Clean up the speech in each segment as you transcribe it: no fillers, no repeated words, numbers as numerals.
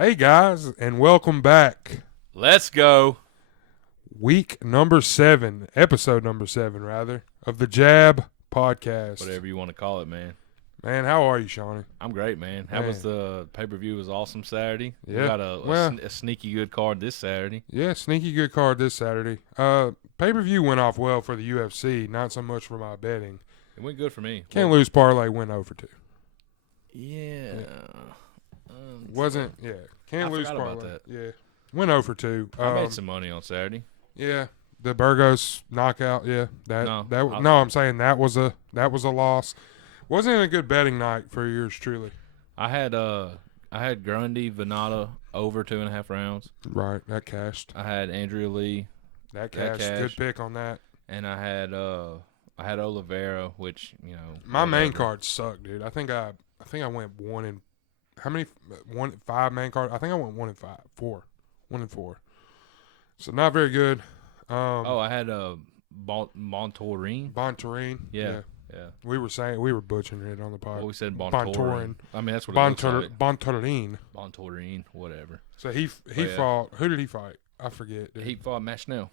Hey guys, and welcome back. Let's go. Week number 7, episode number 7 rather, of the Jab podcast. Whatever you want to call it, man. Man, how are you, Shawnee? I'm great, man. How was the pay-per-view? Was awesome Saturday. Yeah. We got a sneaky good card this Saturday. Yeah, sneaky good card this Saturday. Pay-per-view went off well for the UFC, not so much for my betting. It went good for me. Can't lose parlay went over 2. Yeah. Can't lose forgot parlay. about that. Yeah. Went over 2. I made some money on Saturday. Yeah. The Burgos knockout, yeah. I'm saying that was a loss. Wasn't it a good betting night for yours truly? I had Grundy Venata over 2.5 rounds. Right, that cashed. I had Andrea Lee. That cashed. Good pick on that. And I had Oliveira, which, you know. My main card sucked, dude. I think I went 1 in how many 5 main card? I think I went 1 in 5. 4. 1 in 4. So not very good. I had Bontorin. Bontorin. Yeah. We were butchering it on the pod. Well, we said Bontorin. I mean, that's what it looks like. Bontorin. Bontorin, whatever. So he fought. Who did he fight? I forget. He fought Mashnell.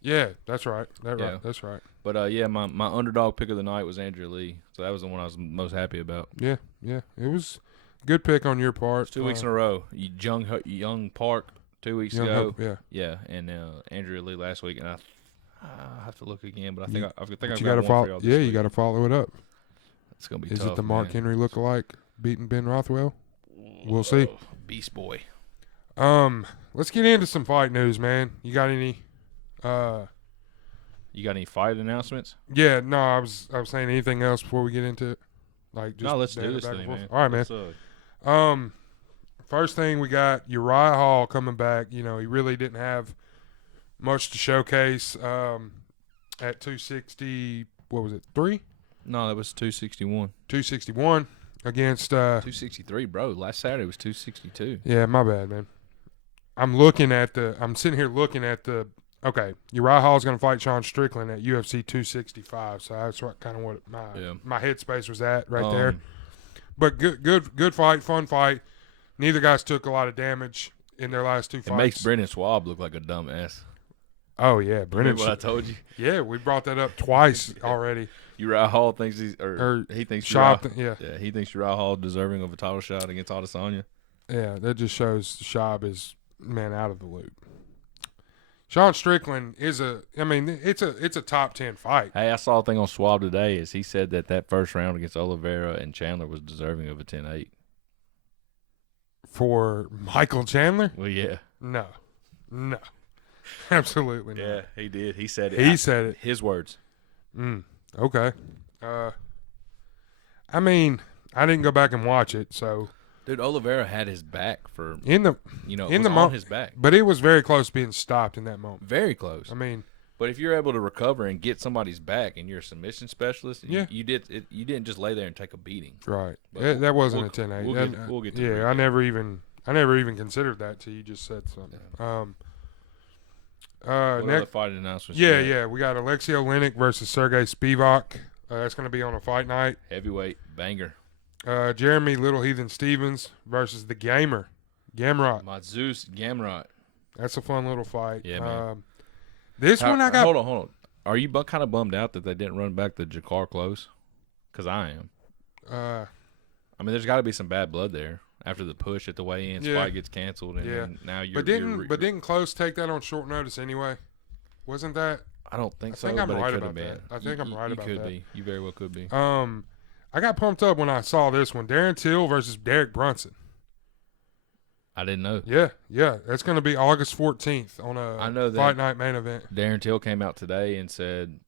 Yeah, that's right. That's right. But my underdog pick of the night was Andrea Lee, so that was the one I was most happy about. Yeah. It was a good pick on your part. 2 weeks in a row. Young Park 2 weeks ago. Hope, yeah, and Andrea Lee last week, and I have to look again, but I think I've got you got to follow. Yeah, you got to follow it up. It's gonna be. Is tough, it the Mark Henry lookalike beating Ben Rothwell? We'll see. Beast boy. Let's get into some fight news, man. You got any? You got any fight announcements? Yeah, no, I was saying anything else before we get into it. Like, just let's do this thing, man. All right, man. First thing we got Uriah Hall coming back. You know, he really didn't have much to showcase at 260. What was it? 3? No, that was 261. 261 against 263, bro. Last Saturday was 262. Yeah, my bad, man. I'm sitting here looking at the. Okay, Uriah Hall is going to fight Sean Strickland at UFC 265. So that's what my headspace was at right there. But good fight, fun fight. Neither guys took a lot of damage in their last 2 fights. It makes Brendan Schwab look like a dumbass. Oh yeah, Brendan. Remember what I told you? Yeah, we brought that up twice already. Uriah Hall thinks he thinks he thinks Uriah Hall deserving of a title shot against Adesanya. Yeah, that just shows Schwab is out of the loop. Sean Strickland it's a top 10 fight. Hey, I saw a thing on Schwab today. Is he said that first round against Oliveira and Chandler was deserving of a 10-8. For Michael Chandler? Well, yeah. No, absolutely not. Yeah, he did. He said it. He said it. His words. Okay. I mean, I didn't go back and watch it, so. Dude, Oliveira had his back for on his back, but it was very close to being stopped in that moment. Very close. I mean, but if you're able to recover and get somebody's back, and you're a submission specialist, yeah. you didn't just lay there and take a beating. Right. That wasn't a 10-8. We'll get to yeah. I never even considered that till you just said something. Yeah. Next fight announcements. Yeah. We got Alexia Olynyk versus Sergey Spivak. That's going to be on a fight night. Heavyweight banger. Jeremy Little Heathen Stevens versus the Gamrot. Matzus Gamrot. That's a fun little fight. Yeah, man. Hold on. Are you kind of bummed out that they didn't run back the Jacare close? Because I am. I mean, there's got to be some bad blood there after the push at the weigh-in. Fight gets canceled, and then now you're. But didn't Close take that on short notice anyway? Wasn't that? I don't think so. I think I'm right about that. I think I'm right about that. You could be. You very well could be. I got pumped up when I saw this one. Darren Till versus Derek Brunson. I didn't know. Yeah. That's going to be August 14th on a Fight Night main event. Darren Till came out today and said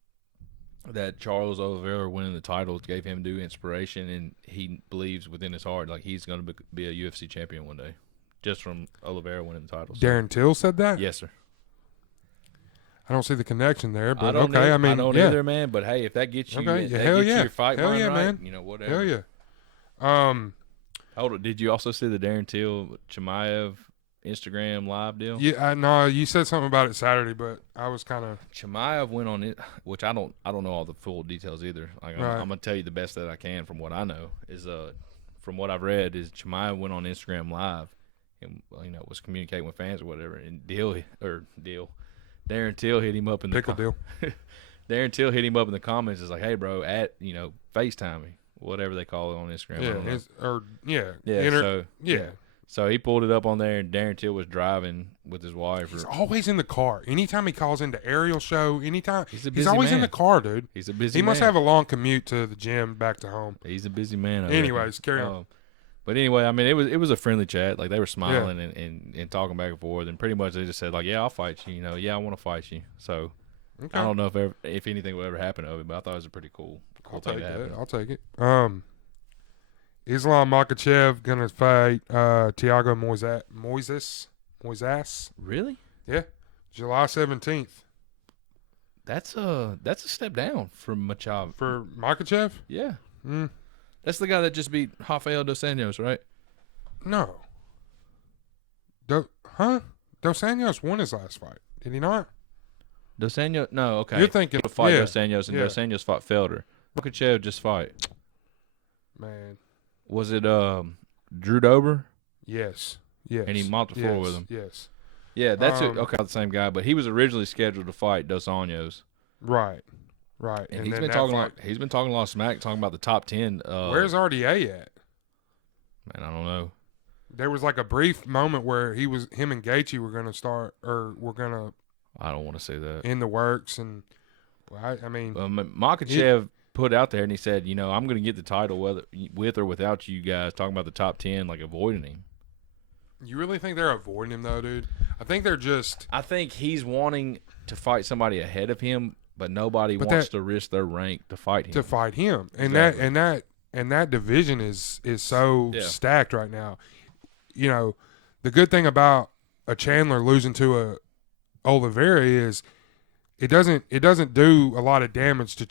that Charles Oliveira winning the title gave him new inspiration, and he believes within his heart like he's going to be a UFC champion one day, just from Oliveira winning the title. So. Darren Till said that? Yes, sir. I don't see the connection there, but I don't either, man. But hey, if that gets you, your fight mind right, man. You know, whatever. Hell yeah. Hold on. Did you also see the Darren Till Chimaev Instagram live deal? Yeah, no, you said something about it Saturday, but I was kind of. Chimaev went on it, which I don't know all the full details either. Like, I'm gonna tell you the best that I can from what I know is from what I've read is Chimaev went on Instagram live and was communicating with fans or whatever. And Darren Till hit him up in the Darren Till hit him up in the comments. It's like, hey, bro, FaceTime me, whatever they call it on Instagram. So he pulled it up on there, and Darren Till was driving with his wife. He's always in the car. Anytime he calls into Ariel show, he's man. always in the car, dude. He's a busy man. He must have a long commute to the gym back to home. He's a busy man. Anyways, carry on. But anyway, I mean, it was a friendly chat. Like, they were smiling and talking back and forth, and pretty much they just said, like, yeah, I'll fight you. I want to fight you. So I don't know if anything will ever happen of it, but I thought it was a pretty cool thing to happen. I'll take it. Islam Makhachev gonna fight Thiago Moises. Really? Yeah, July 17th. That's a step down from Makhachev. For Makhachev? Yeah. That's the guy that just beat Rafael Dos Anjos, right? No. Dos Anjos won his last fight. Did he not? Dos Anjos? No, okay. You're thinking Dos Anjos, and Dos Anjos fought Felder. Makhachev just fight. Man. Was it Drew Dober? Yes. And he mopped the floor with him. Yes. Yeah, that's the same guy, but he was originally scheduled to fight Dos Anjos. Right. And he's been talking a lot of smack, talking about the top 10. Where's RDA at? Man, I don't know. There was like a brief moment where him and Gaethje were going to start, or were going to. I don't want to say that. In the works, and I mean, Makhachev put out there and he said, I'm going to get the title whether with or without you guys. Talking about the top 10, like avoiding him. You really think they're avoiding him though, dude? I think they're just. I think he's wanting to fight somebody ahead of him, but nobody wants to risk their rank to fight him. And exactly. that division is so stacked right now. The good thing about a Chandler losing to a Oliveira is it doesn't do a lot of damage to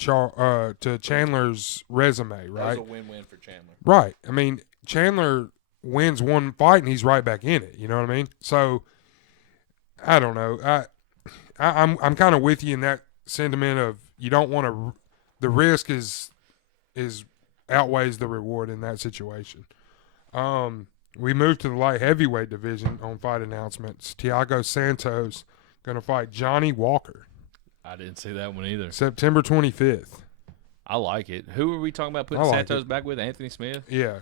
Chandler's resume, right? That was a win-win for Chandler. Right. I mean, Chandler wins one fight and he's right back in it. You know what I mean? So I don't know. I'm kind of with you in that sentiment of you don't want to. The risk is outweighs the reward in that situation. We moved to the light heavyweight division on fight announcements. Thiago Santos going to fight Johnny Walker. I didn't see that one either. September 25th. I like it. Who are we talking about putting Santos back with? Anthony Smith? Yeah.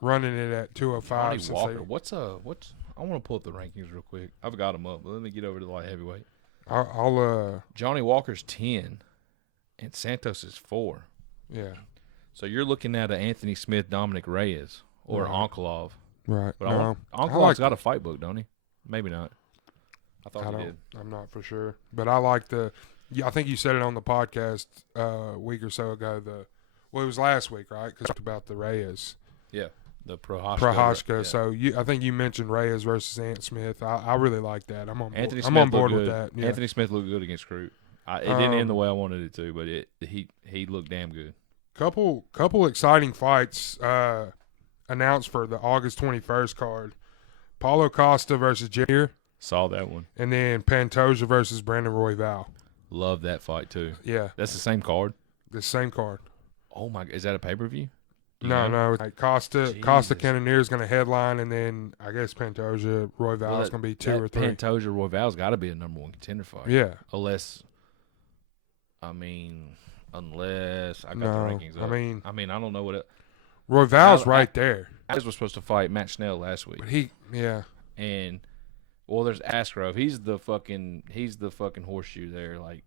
Running it at 205. Johnny Walker. What's I want to pull up the rankings real quick. I've got them up, but let me get over to the light heavyweight. Johnny Walker's 10 and Santos is 4. Yeah. So you're looking at an Anthony Smith, Dominic Reyes, or Onkolov. Right. But Onkolov's got a fight book, don't he? Maybe not. I thought he did. I'm not for sure. But I like I think you said it on the podcast a week or so ago. It was last week, right? Because we talked about the Reyes. Yeah. The Prochazka. Yeah. So I think you mentioned Reyes versus Ant Smith. I really like that. I'm on board with that. Yeah. Anthony Smith looked good against Crute. It didn't end the way I wanted it to, but he looked damn good. Couple exciting fights announced for the August 21st card. Paulo Costa versus Jacare. Saw that one. And then Pantoja versus Brandon Royval. Love that fight too. Yeah. That's the same card? The same card. Oh my, is that a pay-per-view? No. Costa Cannonier is going to headline, and then I guess Pantoja Royval is going to be 2 or 3. Pantoja Royval's got to be a number 1 contender fight. Yeah. Unless I got the rankings up. I mean, I don't know what Royval's right there. Alex was supposed to fight Matt Schnell last week. But And there's Askarov. He's the fucking horseshoe there. Like,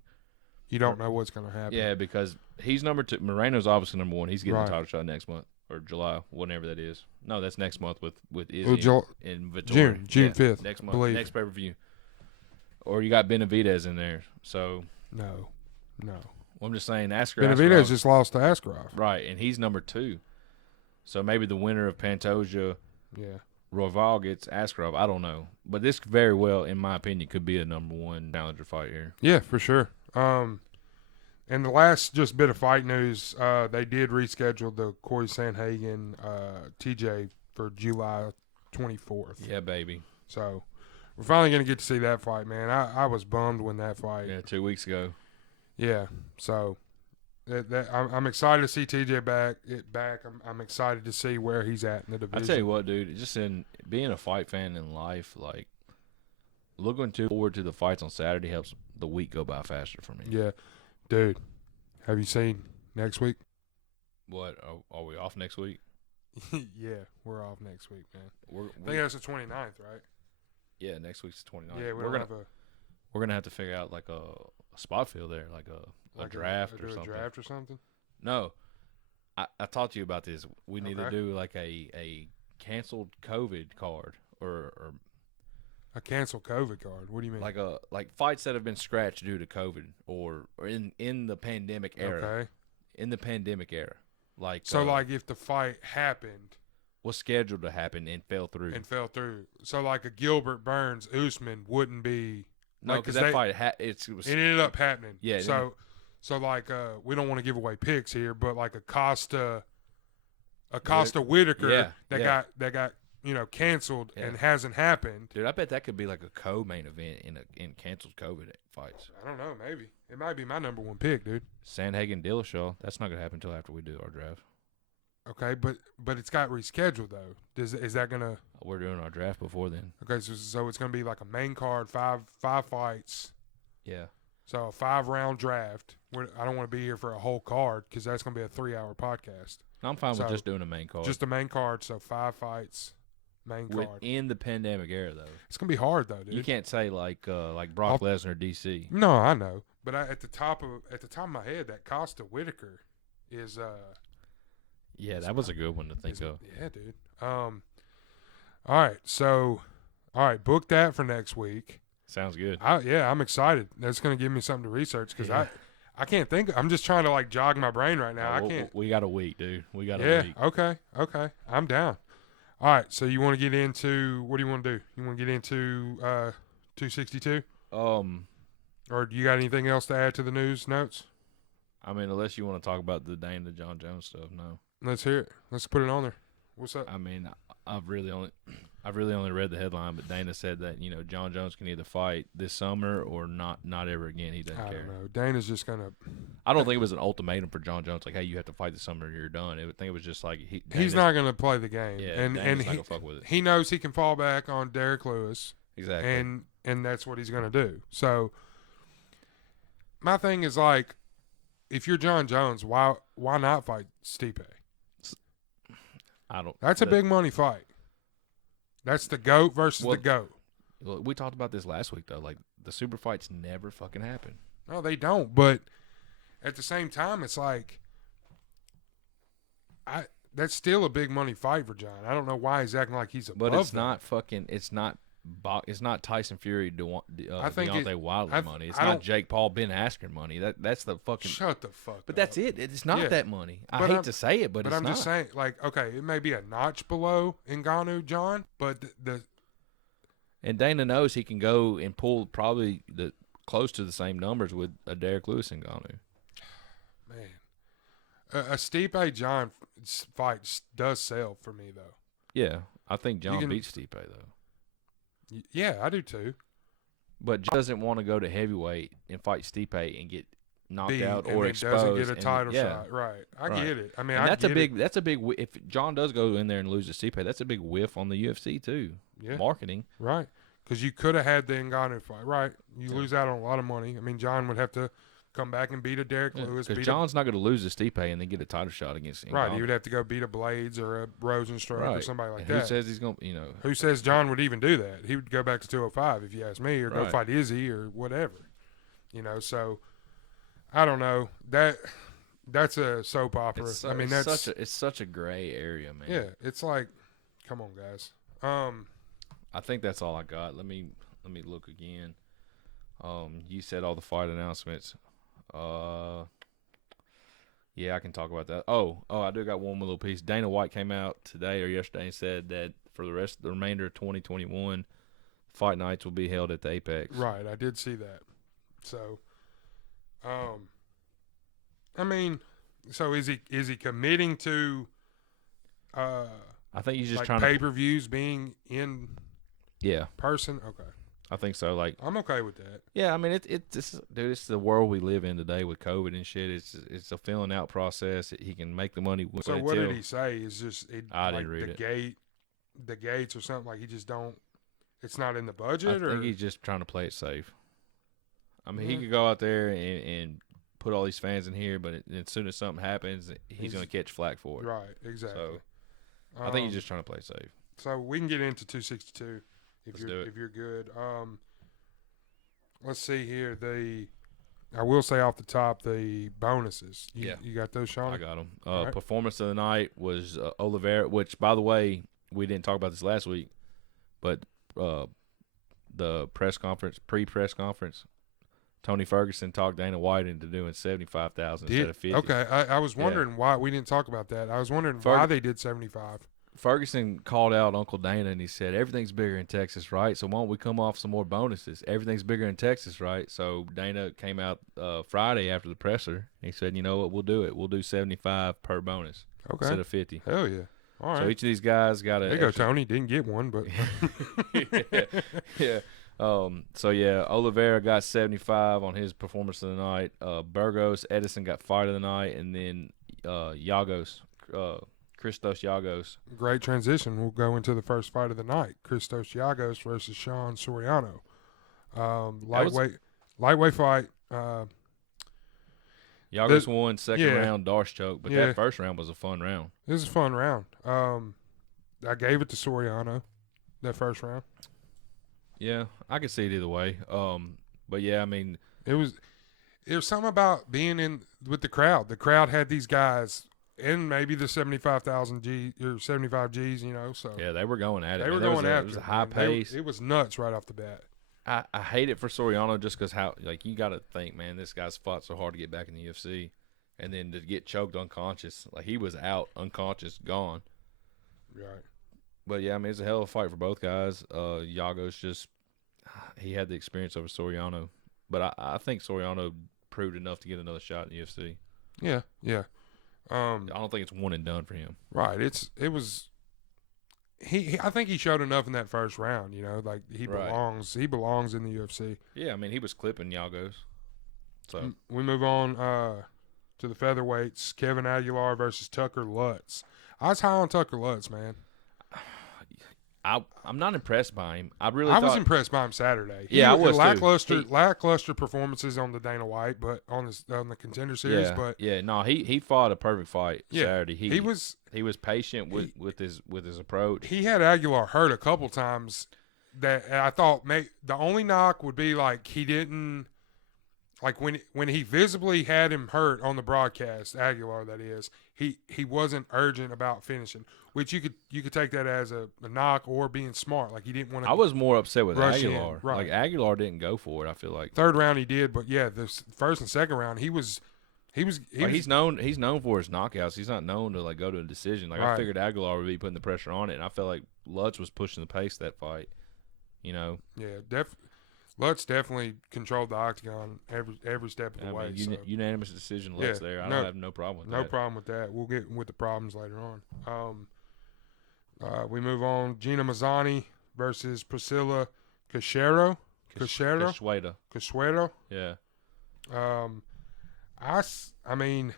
you don't know what's going to happen. Yeah, because he's number 2. Moreno's obviously number 1. He's getting the title shot next month or July, whenever that is. No, that's next month with Izzy and Vittori. June 5th. Next month, next pay-per-view. Or you got Benavidez in there. So no. Well, I'm just saying Askarov. Benavidez just lost to Askarov. Right, and he's number 2. So maybe the winner of Pantoja, Royval gets Askarov. I don't know, but this very well, in my opinion, could be a number 1 challenger fight here. Yeah, for sure. And the last just bit of fight news, they did reschedule the Corey Sandhagen TJ for July 24th. Yeah, baby. So we're finally going to get to see that fight, man. I was bummed when that fight. Yeah, 2 weeks ago. Yeah, so I'm excited to see TJ back. I'm excited to see where he's at in the division. I tell you what, dude. Just in being a fight fan in life, like looking forward to the fights on Saturday helps the week go by faster for me. Yeah, dude. Have you seen next week? What are we off next week? Yeah, we're off next week, man. I think that's the 29th, right? Yeah, next week's the 29th. Yeah, we're gonna have to figure out like a spot field there, like a draft or something. A draft or something? No, I talked to you about this. We need to do like a canceled COVID card or a canceled COVID card. What do you mean? Like fights that have been scratched due to COVID or in the pandemic era. Okay. In the pandemic era. Like if the fight happened, was scheduled to happen and fell through. So like a Gilbert Burns Usman wouldn't be. No, because that fight it ended up happening. Yeah. So like we don't want to give away picks here, but like a Costa Whitaker that got canceled and hasn't happened. Dude, I bet that could be like a co-main event in canceled COVID fights. I don't know, maybe it might be my number one pick, dude. Sandhagen Dillashaw. That's not gonna happen until after we do our draft. Okay, but it's got rescheduled though. Is that gonna? We're doing our draft before then. Okay, so it's gonna be like a main card, five fights. Yeah. So a 5-round draft. I don't want to be here for a whole card because that's gonna be a 3-hour podcast. I'm fine with just doing a main card. Just a main card, so 5 fights, main card. In the pandemic era though. It's gonna be hard though, dude. You can't say like Brock Lesnar DC. No, I know, but at the top of my head, that Costa Whitaker is Yeah, that was a good one to think of. Yeah, dude. All right, book that for next week. Sounds good. I'm excited. That's going to give me something to research because I can't think. I'm just trying to like jog my brain right now. I can't. We got a week, dude. We got a week. Okay. I'm down. All right, so you want to get into what do you want to do? You want to get into 262? Or do you got anything else to add to the news notes? I mean, unless you want to talk about the Dana John Jones stuff, no. Let's hear it. Let's put it on there. What's up? I mean, I've really only read the headline, but Dana said that John Jones can either fight this summer or not ever again. He doesn't care. I don't know. Dana's just gonna. I don't think it was an ultimatum for John Jones, like, hey, you have to fight this summer or you're done. I think it was just like he's not gonna play the game. Yeah, and not gonna fuck with it. He knows he can fall back on Derek Lewis. Exactly. And that's what he's gonna do. So my thing is like, if you're John Jones, why not fight Stipe? That's a big money fight. That's the GOAT versus the GOAT. Well, we talked about this last week though. Like the super fights never fucking happen. No, they don't. But at the same time, it's like that's still a big money fight for John. I don't know why he's acting like he's above. But it's not fucking. It's not Tyson Fury, Deontay Wilder money. It's not Jake Paul, Ben Askren money. That's the fucking. Shut the fuck. But that's it. It's not that money. I hate to say it, but it's not. But I'm just saying, like, okay, it may be a notch below Ngannou, John, but and Dana knows he can go and pull probably close to the same numbers with a Derek Lewis Ngannou. Man, a Stipe John fight does sell for me though. Yeah, I think John beats Stipe though. Yeah, I do too. But John doesn't want to go to heavyweight and fight Stipe and get knocked out or exposed. Doesn't get a title shot, right? I get it. I mean, that's a big. If John does go in there and lose to Stipe, that's a big whiff on the UFC too. Yeah, marketing, right? Because you could have had the Ngannou fight, right? You lose out on a lot of money. I mean, John would have to come back and beat a Derek Lewis. Because John's not going to lose to Stipe and then get a title shot against Ngannou. Right, he would have to go beat a Blades or a Rosenstruck or somebody like that. Who says he's going to, Who says John would even do that? He would go back to 205 if you ask me, or go fight Izzy or whatever. So I don't know. That's a soap opera. It's such a gray area, man. Yeah, it's like, come on, guys. I think that's all I got. Let me look again. You said all the fight announcements. Yeah, I can talk about that. Oh, I do got one little piece. Dana White came out today or yesterday and said that for the remainder of 2021, fight nights will be held at the Apex. Right, I did see that. So, I mean, so is he committing to? I think he's just like trying pay-per-views being in person. Okay. I think so. Like, I'm okay with that. Yeah, I mean, dude, it's the world we live in today with COVID and shit. It's a filling out process. He can make the money. So what did he say? Is just I didn't read it. The gates or something, like he just don't. It's not in the budget, I think he's just trying to play it safe. I mean, he could go out there and put all these fans in here, but as soon as something happens, he's going to catch flack for it. Right, exactly. So I think he's just trying to play it safe. So we can get into 262 if you're good. Let's see here. I will say off the top the bonuses. You got those, Sean? I got them. Right. Performance of the night was Oliveira, which, by the way, we didn't talk about this last week, but the pre-press conference, Tony Ferguson talked Dana White into doing 75,000 instead of 50. Okay, I was wondering why we didn't talk about that. I was wondering why they did 75. Ferguson called out Uncle Dana and he said, everything's bigger in Texas, right? So why don't we come off some more bonuses? Everything's bigger in Texas, right? So Dana came out Friday after the presser. He said, you know what, we'll do it. We'll do 75 per bonus instead of 50. Hell yeah. All right. So each of these guys got a. There you go, Tony. Didn't get one, but. yeah. So, Oliveira got 75 on his performance of the night. Burgos, Edison got fight of the night. And then Christos Giagos. Great transition. We'll go into the first fight of the night. Christos Giagos versus Sean Soriano. Lightweight fight. Giagos won second round, Darce choke, but that first round was a fun round. It was a fun round. I gave it to Soriano, that first round. Yeah, I could see it either way. But yeah, I mean, it was something about being in with the crowd. The crowd had these guys in maybe the 75,000 G or 75 Gs, you know. So yeah, they were going at it. They were going after it. It was a high pace. It was nuts right off the bat. I hate it for Soriano just because you got to think, man, this guy's fought so hard to get back in the UFC, and then to get choked unconscious, like he was out, unconscious, gone. Right. But yeah, I mean, it's a hell of a fight for both guys. Giagos he had the experience over Soriano, but I think Soriano proved enough to get another shot in the UFC. Yeah. I don't think it's one and done for him. Right. It was. I think he showed enough in that first round. You know, like he belongs. He belongs in the UFC. Yeah, I mean, he was clipping Giagos. So we move on to the featherweights. Kevin Aguilar versus Tucker Lutz. I was high on Tucker Lutz, man. I'm not impressed by him. I was impressed by him Saturday. I was lackluster performances on the Dana White, but on the Contender Series. He fought a perfte fight Saturday. He was patient with his approach. He had Aguilar hurt a couple times. That I thought the only knock would be like he didn't. Like when he visibly had him hurt on the broadcast, Aguilar that is, he wasn't urgent about finishing, which you could take that as a knock or being smart. Like he didn't want to. I was more upset with Aguilar. Right. Like Aguilar didn't go for it. I feel like third round he did, but yeah, the first and second round he's known for his knockouts. He's not known to like go to a decision. Like I figured Aguilar would be putting the pressure on it, and I felt like Lutz was pushing the pace that fight. You know. Yeah, Lutz definitely controlled the octagon every step of the way. Unanimous decision, Lutz there. I don't have no problem with that. No problem with that. We'll get with the problems later on. We move on. Gina Mazzani versus Priscilla Cashero. Consuelo. Yeah. I mean,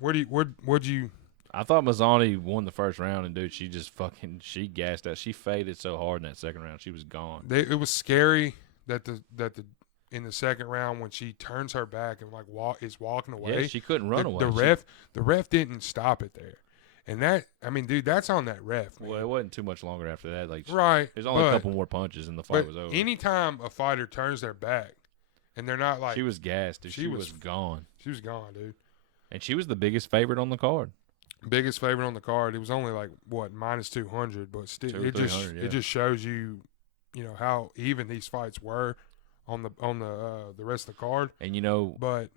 what'd you? I thought Mazzani won the first round, and dude, she gassed out. She faded so hard in that second round, she was gone. It was scary. That in the second round when she turns her back and like is walking away, yeah, she couldn't run away. The ref didn't stop it there, and dude, that's on that ref. Man. Well, it wasn't too much longer after that. Like there's only a couple more punches and the fight was over. Anytime a fighter turns their back, and they're not like she was gassed, dude. She was gone. She was gone, dude. And she was the biggest favorite on the card. Biggest favorite on the card. It was only like minus 200, but still, it just shows you. You know how even these fights were on the rest of the card, and you know, but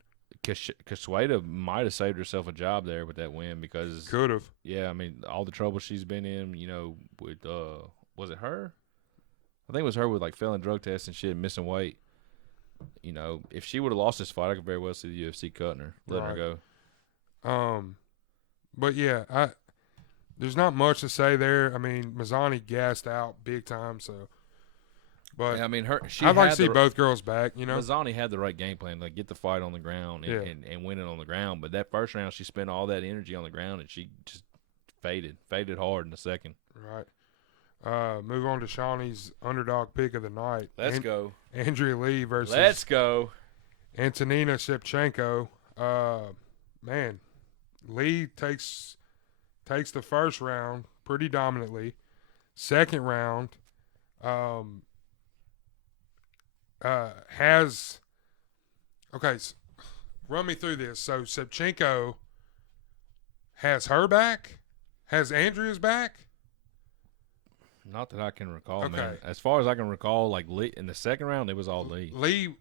Consuelo might have saved herself a job there with that win because could have. Yeah, I mean all the trouble she's been in. You know, with was it her? I think it was her with like failing drug tests and shit, and missing weight. You know, if she would have lost this fight, I could very well see the UFC cutting her, letting her go. But yeah, there's not much to say there. I mean, Mazzani gassed out big time, so. But yeah, I mean, I'd like to see both girls back. You know, Mazzani had the right game plan, like get the fight on the ground and win it on the ground. But that first round, she spent all that energy on the ground, and she just faded hard in the second. Right. Move on to Shawnee's underdog pick of the night. Let's go. Andrea Lee versus Let's go. Antonina Shevchenko. Man, Lee takes the first round pretty dominantly. Second round, has okay. Run me through this. So Shevchenko has her back, has Andrea's back. Not that I can recall, man. As far as I can recall, like Lee in the second round, it was all Lee. Lee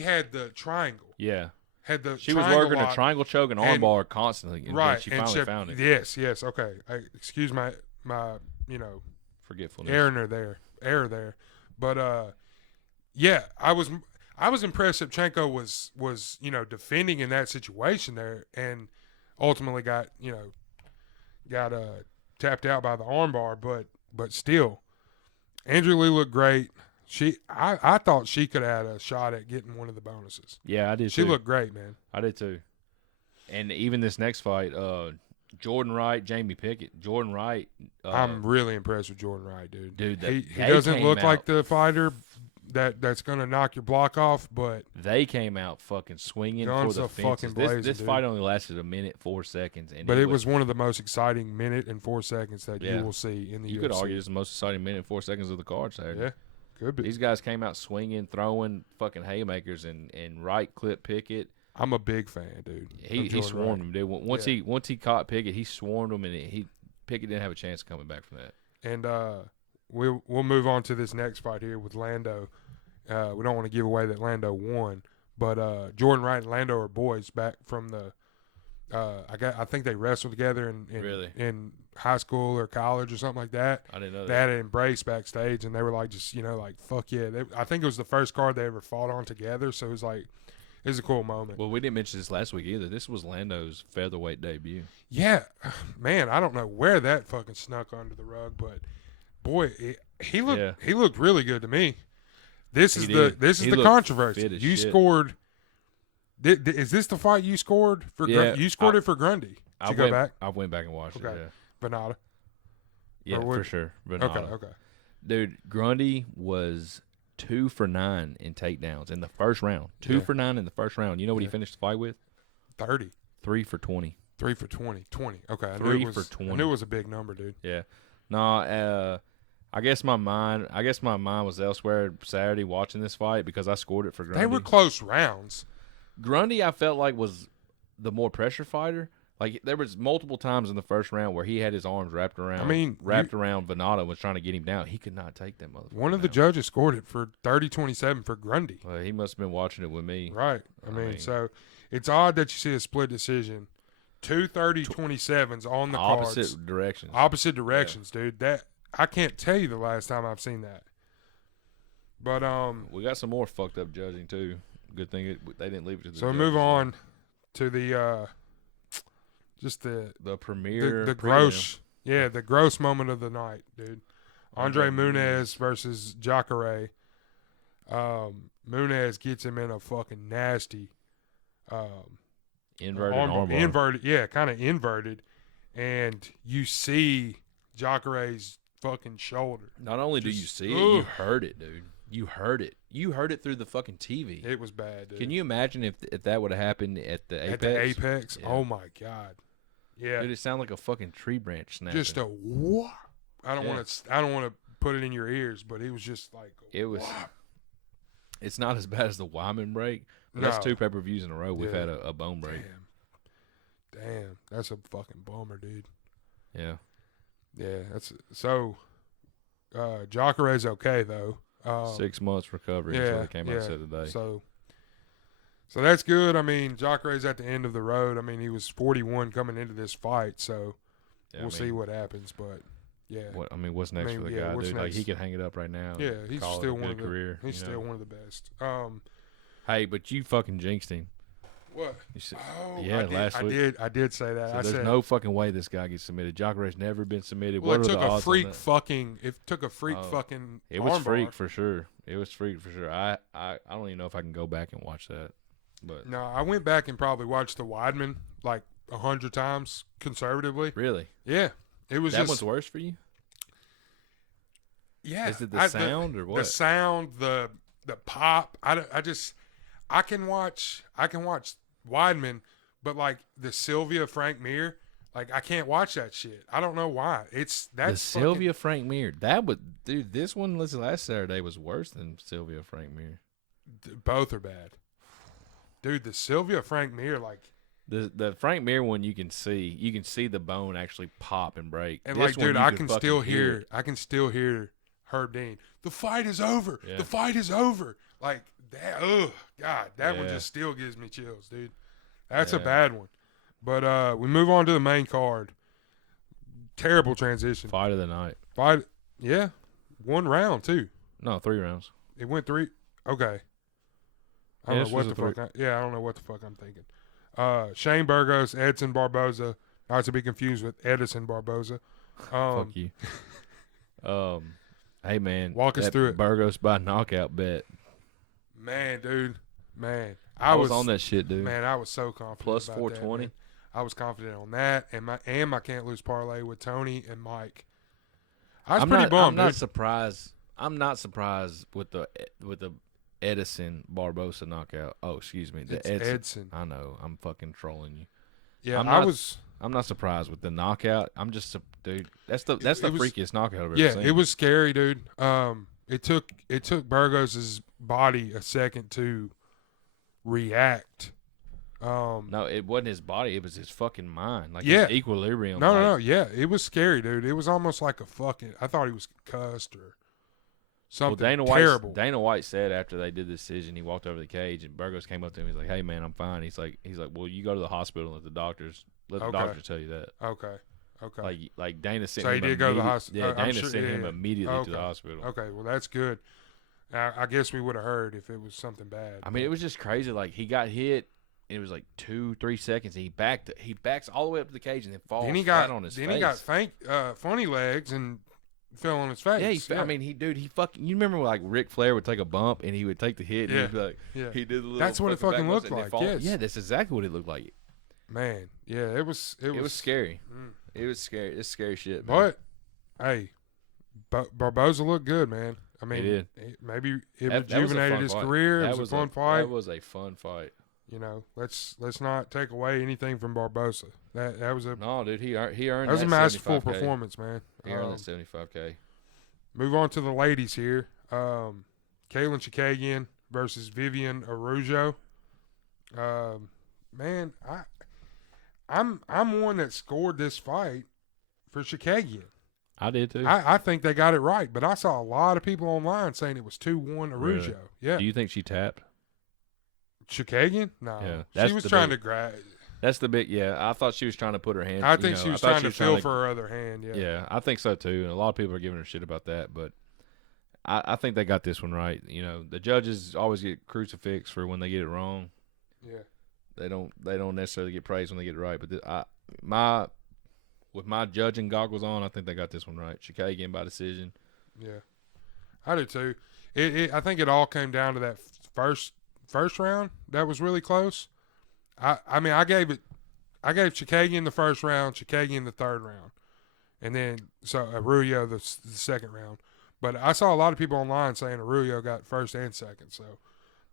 had the triangle. Yeah. She was working a triangle choke and armbar constantly, and right, she finally found it. Yes, okay. Excuse my forgetfulness. Error there. But yeah, I was impressed Shevchenko was defending in that situation there, and ultimately got tapped out by the armbar, but still, Andrea Lee looked great. I thought she could have had a shot at getting one of the bonuses. Yeah, I did. She looked great, man. I did too. And even this next fight, Jordan Wright, Jamie Pickett. Jordan Wright. I'm really impressed with Jordan Wright, dude. Dude, he doesn't look like the fighter that's gonna knock your block off, but they came out fucking swinging for the fences. This fight only lasted 1 minute 4 seconds, but it was one of the most exciting minute and 4 seconds that you will see in the UFC. You could argue it's the most exciting minute and 4 seconds of the card Saturday. Yeah. Could be. These guys came out swinging, throwing fucking haymakers, and Wright clipped Pickett. I'm a big fan, dude. He swarmed him, dude. Once he caught Pickett, he swarmed him, and Pickett didn't have a chance of coming back from that. And we'll move on to this next fight here with Lando. We don't want to give away that Lando won, but Jordan Wright and Lando are boys back from the. I think they wrestled together in high school or college or something like that. I didn't know that. They had an embrace backstage, and they were like, just fuck yeah. I think it was the first card they ever fought on together, so it was a cool moment. Well, we didn't mention this last week either. This was Lando's featherweight debut. Yeah, man, I don't know where that fucking snuck under the rug, but boy, he looked really good to me. This is the controversy. You scored. Is this the fight you scored for? Yeah, you scored it for Grundy. Did you go back? I went back and watched it. Yeah. Venata. Yeah, for sure. Venata. Okay. Dude, Grundy was 2 for 9 in takedowns in the first round. 2 for 9 in the first round. You know what he finished the fight with? 30. 3 for 20. 3 for 20. 20. Okay. 3 for 20. I knew it was a big number, dude. Yeah. No, I guess my mind was elsewhere Saturday watching this fight because I scored it for Grundy. They were close rounds. Grundy, I felt like, was the more pressure fighter. Like, there was multiple times in the first round where he had his arms wrapped around around Venata and was trying to get him down. He could not take that motherfucker. One of the judges scored it for 30-27 for Grundy. Well, he must have been watching it with me. Right. I mean, so it's odd that you see a split decision. 2 30-27s on the cards. Opposite directions, dude. That I can't tell you the last time I've seen that. But we got some more fucked up judging too. Good thing they didn't leave it to the. So we move on to the the premiere, the gross, the gross moment of the night, dude. Andre Munez versus Jacare. Munez gets him in a fucking nasty inverted, kind of inverted, and you see Jacare's fucking shoulder. Not only do you see it, you heard it, dude. You heard it. You heard it through the fucking TV. It was bad, dude. Can you imagine if that would have happened at the Apex? At the Apex? Yeah. Oh, my God. Yeah. Dude, it sounded like a fucking tree branch snapping. Just a whoop. I don't want to put it in your ears, but it was just like it was. It's not as bad as the Wyman break. But that's 2 pay-per-views in a row. We've had a bone break. Damn. That's a fucking bummer, dude. Yeah. Yeah. That's so. Jacare's okay though. 6 months recovery. That's what they came out and said today. So that's good. I mean, Jacare's at the end of the road. I mean, he was 41 coming into this fight, so we'll see what happens. But what's next for the guy, dude? Next? Like, he could hang it up right now. Yeah, he's still one of the career. He's still one of the best. Hey, but you fucking jinxed him. What? Last week. I did say that. So there's no fucking way this guy gets submitted. Jacare's never been submitted. Well, what it took are the a odds freak on that? fucking. It took a freak fucking. It was freak for sure. It was freak for sure. I don't even know if I can go back and watch that. But no, I went back and probably watched the Weidman like 100 times conservatively. Really? Yeah, it was. That one's worse for you? Yeah. Is it the sound or what? The sound, the pop. I can watch Weidman, but like the Sylvia Frank Mir, like I can't watch that shit. I don't know why. That's the Sylvia Frank Mir. Dude. This one last Saturday was worse than Sylvia Frank Mir. Both are bad, dude. The Sylvia Frank Mir, like the Frank Mir one, you can see the bone actually pop and break. And this like, dude, I can still hear Herb Dean. The fight is over. Yeah. The fight is over. Like that. Oh God, that one just still gives me chills, dude. That's a bad one. But we move on to the main card. Terrible transition. Fight of the night. Yeah. 1 round too. No, 3 rounds. It went 3. Okay. I don't know what the fuck. I don't know what the fuck I'm thinking. Shane Burgos, Edson Barboza, not to be confused with Edison Barboza. Fuck you. Hey man, walk us through it. Burgos by knockout bet. Man, dude, man, I was on that shit, dude. Man, I was so confident. Plus 420. I was confident on that, and my can't lose parlay with Tony and Mike. I was pretty bummed. I'm not surprised. I'm not surprised with the Edison Barboza knockout. Oh, excuse me, the Edson. I know. I'm fucking trolling you. Yeah, I'm not surprised with the knockout. I'm just dude. That's the freakiest knockout I've ever seen. Yeah, it was scary, dude. It took Burgos' body a second to react. No, it wasn't his body. It was his fucking mind. Like his equilibrium. No. Yeah, it was scary, dude. It was almost like a fucking. I thought he was concussed or something terrible. Dana White said after they did the decision, he walked over the cage and Burgos came up to him. He's like, "Hey man, I'm fine." He's like, "Well, you go to the hospital and let the doctors tell you that." Okay. Like Dana sent him. So he did go to the hospital. Yeah, Dana sent him immediately to the hospital. Okay, well that's good. I guess we would have heard if it was something bad. I mean, it was just crazy. Like he got hit. And it was like 2-3 seconds. And he backs all the way up to the cage and then falls flat on his face. Then he got funny legs and fell on his face. Yeah, I mean, he fucking. You remember like Ric Flair would take a bump and he would take the hit. And he'd be like, he did the little. That's what it fucking looked like. Yes. Yeah, that's exactly what it looked like. Man, yeah, it was scary. It was scary. It's scary shit. Man. But hey, Barboza looked good, man. I mean, maybe it rejuvenated his career. It was a fun fight. That was a fun fight. You know, let's not take away anything from Barboza. That was a dude. He earned. That was a masterful performance, man. He earned that $75K. Move on to the ladies here. Kaelin Chicagan versus Vivian Orozo. Man, I'm one that scored this fight for Chicagan. I did too. I think they got it right, but I saw a lot of people online saying it was 2-1 Orozo. Really? Yeah. Do you think she tapped? Chicagan? No. Yeah, she was trying to grab. That's the big, I thought she was trying to put her hand. I think she was trying to feel for her other hand, Yeah, I think so too. And a lot of people are giving her shit about that, but I think they got this one right. You know, the judges always get crucifixed for when they get it wrong. Yeah. They don't necessarily get praised when they get it right. But with my judging goggles on, I think they got this one right. Chicagan by decision. Yeah. I do too. I think it all came down to that first round. That was really close. I mean, I gave Chicagan the first round, Chicagan the third round, and then Arroyo the second round. But I saw a lot of people online saying Arroyo got first and second. So,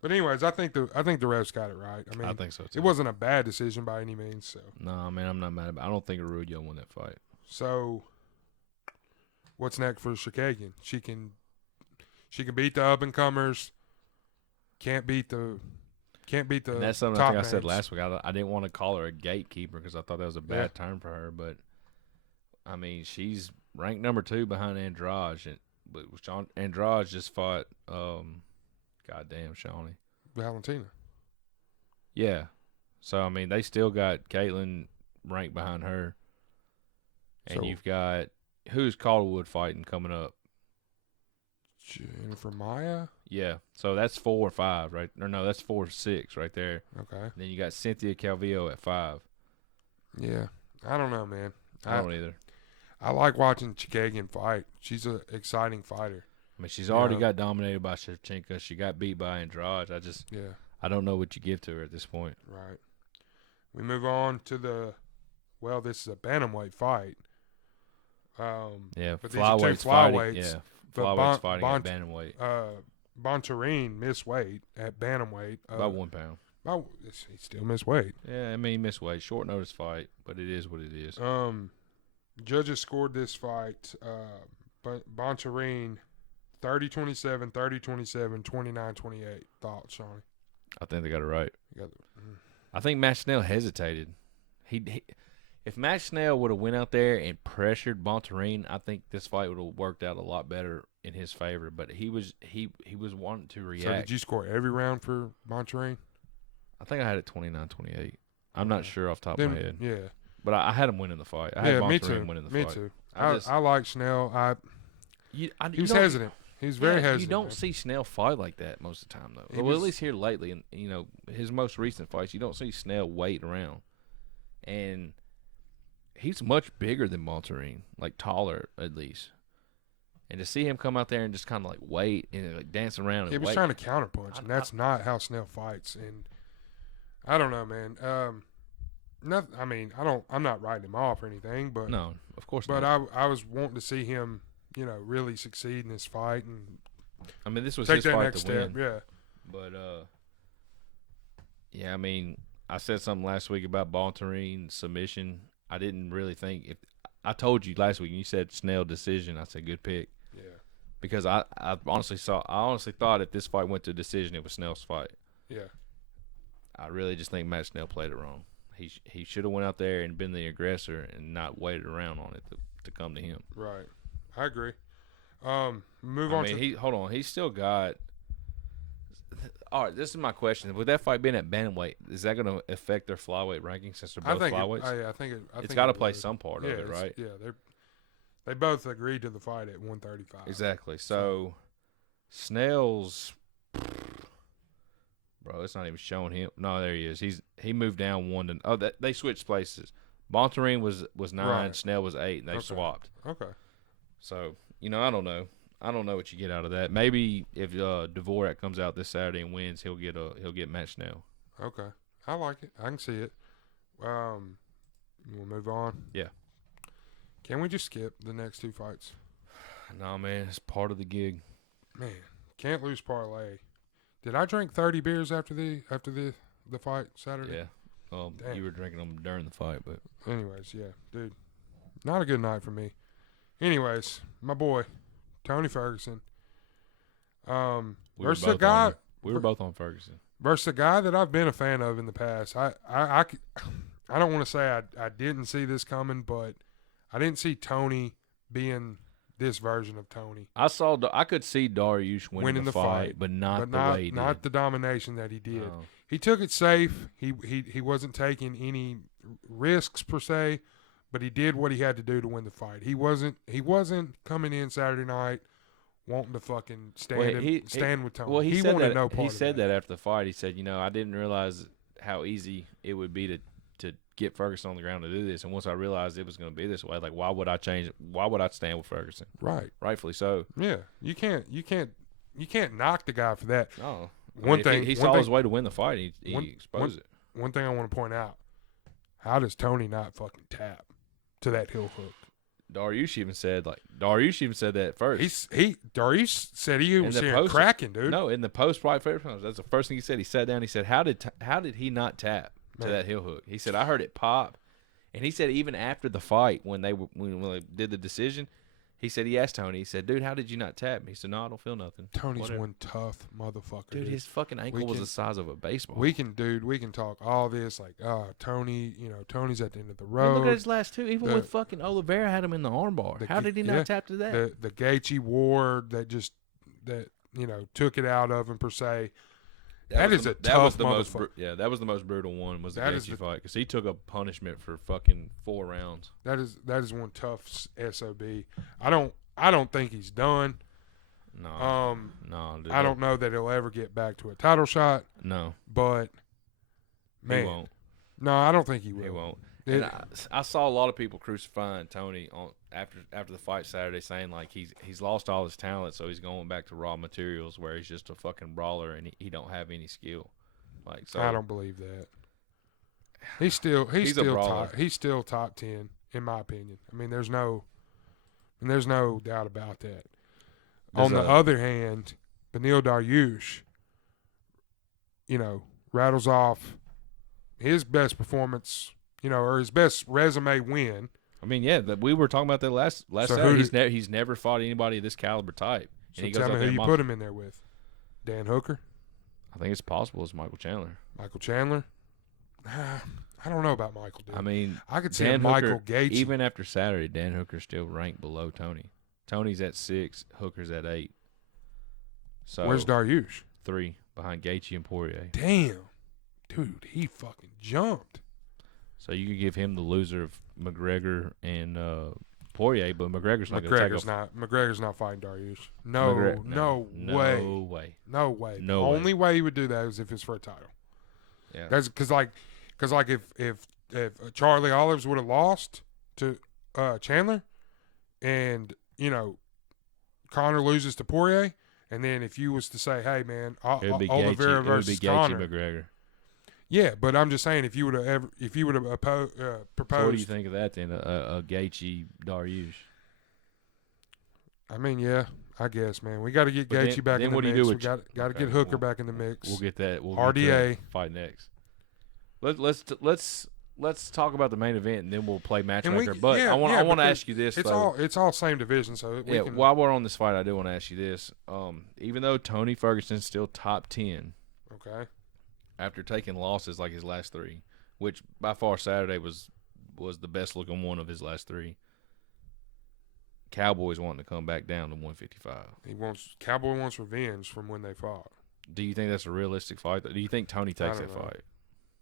but anyways, I think the refs got it right. I mean, I think so too. It wasn't a bad decision by any means. So no, man, I'm not mad about it. I don't think Arroyo won that fight. So, what's next for Chicagan? She can beat the up and comers. Can't beat the. And that's something I think I said last week. I didn't want to call her a gatekeeper because I thought that was a bad term for her. But I mean, she's ranked number 2 behind Andrade, but Andrade just fought. Goddamn, Shawnee. Valentina. Yeah. So I mean, they still got Kaelin ranked behind her, and you've got who's Calderwood fighting coming up. Jennifer Maya. Yeah, so that's 4 or 5, right? Or no, that's 4 or 6 right there. Okay. Then you got Cynthia Calvillo at 5. Yeah, I don't know, man. I don't either. I like watching Chicagan fight. She's an exciting fighter. I mean, she's already got dominated by Shevchenko. She got beat by Andrade. I don't know what you give to her at this point. Right. We move on to this is a bantamweight fight. Yeah, but flyweights fighting. Yeah, flyweights fighting at bantamweight. Bontarine missed weight at bantamweight. About 1 pound. He still missed weight. Yeah, I mean, he missed weight. Short notice fight, but it is what it is. Judges scored this fight. Bontarine 30-27, 30-27, 29-28. Thoughts, Shawnee? I think they got it right. I think Matt Snell hesitated. If Matt Snell would have went out there and pressured Bontarine, I think this fight would have worked out a lot better in his favor. But he was wanting to react. So did you score every round for Bontarine? I think I had it 29-28. I'm not sure off the top of my head. Yeah. But I had him winning the fight. I had Bontarine winning the fight. Me too. I like Snell. He was hesitant. He was very hesitant. You don't see Snell fight like that most of the time, though. At least here lately, and his most recent fights, you don't see Snell waiting around. And he's much bigger than Bontarine, like taller at least. And to see him come out there and just kind of like wait and like dance around, he was trying to counterpunch, and that's not how Snell fights. And I don't know, man. I'm not writing him off or anything, but no, of course not. But I was wanting to see him, really succeed in this fight, and I mean, this was take his that fight next to step. win. Yeah, but yeah, I mean, I said something last week about Bontarine submission. I didn't really think if I told you last week and you said Snell decision, I said good pick. Yeah, because I honestly thought if this fight went to decision, it was Snell's fight. Yeah, I really just think Matt Snell played it wrong. He should have went out there and been the aggressor and not waited around on it to come to him. Right. I agree. Hold on. He's still got. All right, this is my question. With that fight being at bantamweight, is that going to affect their flyweight ranking since they're both flyweights? I think it's got to play some part of it, right? Yeah, they both agreed to the fight at 135. Exactly. So Snell's. Bro, it's not even showing him. No, there he is. He moved down 1 to. They switched places. Bontarine was 9, right. Snell was 8, and they swapped. Okay. So I don't know. I don't know what you get out of that. Maybe if Dvorak comes out this Saturday and wins, he'll get Matt Snell. Okay, I like it. I can see it. We'll move on. Yeah. Can we just skip the next 2 fights? No, man, it's part of the gig. Man, can't lose parlay. Did I drink 30 beers after the fight Saturday? Yeah. Well, you were drinking them during the fight, but anyways, yeah, dude, not a good night for me. Anyways, my boy, Tony Ferguson. Versus a guy. We were both on Ferguson. Versus a guy that I've been a fan of in the past. I don't want to say I didn't see this coming, but I didn't see Tony being this version of Tony. I could see Dariush winning the fight, but not the way he did. Not the domination that he did. No. He took it safe. He wasn't taking any risks per se, but he did what he had to do to win the fight. He wasn't coming in Saturday night wanting to fucking stand with Tony. Well, he wanted no part of that. He said that after the fight. He said, I didn't realize how easy it would be to get Ferguson on the ground to do this. And once I realized it was going to be this way, like, why would I change it? Why would I stand with Ferguson? Right. Rightfully so. Yeah. You can't knock the guy for that. No. He saw his way to win the fight. He exposed it. One thing I want to point out, how does Tony not fucking tap to that heel hook? Dariush even said that first. Dariush said he was here cracking, dude. No, in the post-fight, that's the first thing he said. He sat down. He said, "How did he not tap to that heel hook?" He said, "I heard it pop," and he said even after the fight when they did the decision, he said he asked Tony. He said, "Dude, how did you not tap?" He said, "No, I don't feel nothing." Tony's one tough motherfucker. Dude, his fucking ankle was the size of a baseball. We can talk all this like, Tony. Tony's at the end of the road. Look at his last 2. Even with fucking Oliveira had him in the armbar. How did he not tap to that? The Gaethje Ward that took it out of him per se. That was the most brutal one. Was the Gaethje fight because he took a punishment for fucking 4 rounds. That is one tough SOB. I don't think he's done. No. Dude, I don't know that he'll ever get back to a title shot. No. But, man. He won't. No, I don't think he will. He won't. And I saw a lot of people crucifying Tony after the fight Saturday, saying like he's lost all his talent, so he's going back to raw materials where he's just a fucking brawler and he don't have any skill. Like, so I don't believe that. He's still top 10 in my opinion. I mean, there's no doubt about that. On the other hand, Beneil Dariush, rattles off his best performance, or his best resume win. I mean, yeah, we were talking about that last So Saturday. He's never fought anybody of this caliber type. So tell me who you put him in there with. Dan Hooker? I think it's possible it's Michael Chandler. Michael Chandler? I don't know about Michael, dude. I mean, I could see Michael Gaethje. Even after Saturday, Dan Hooker's still ranked below Tony. Tony's at 6, Hooker's at 8. So where's Dariush? 3, behind Gaethje and Poirier. Damn. Dude, he fucking jumped. So you could give him the loser of McGregor and Poirier, but McGregor's not going to take off. McGregor's not fighting Dariush. No way. No way. The only way he would do that is if it's for a title. Yeah. That's because if Charlie Olives would have lost to Chandler, and Conor loses to Poirier, and then if you was to say, hey man, Oliveira versus Conor, McGregor. Yeah, but I'm just saying if you would have proposed. So what do you think of that then? A Gaethje Dariush? I mean, yeah, I guess, man. We got to get Gaethje back in the mix. We got to get Hooker back in the mix. We'll get that. We'll RDA get that fight next. Let's talk about the main event and then we'll play matchmaker. But I want to ask you this. It's all same division, so while we're on this fight, I do want to ask you this. Even though Tony Ferguson's still top 10, okay, after taking losses like his last 3, which by far Saturday was the best looking one of his last 3. Cowboy's wanting to come back down to 155. Cowboy wants revenge from when they fought. Do you think that's a realistic fight? Do you think Tony takes that fight?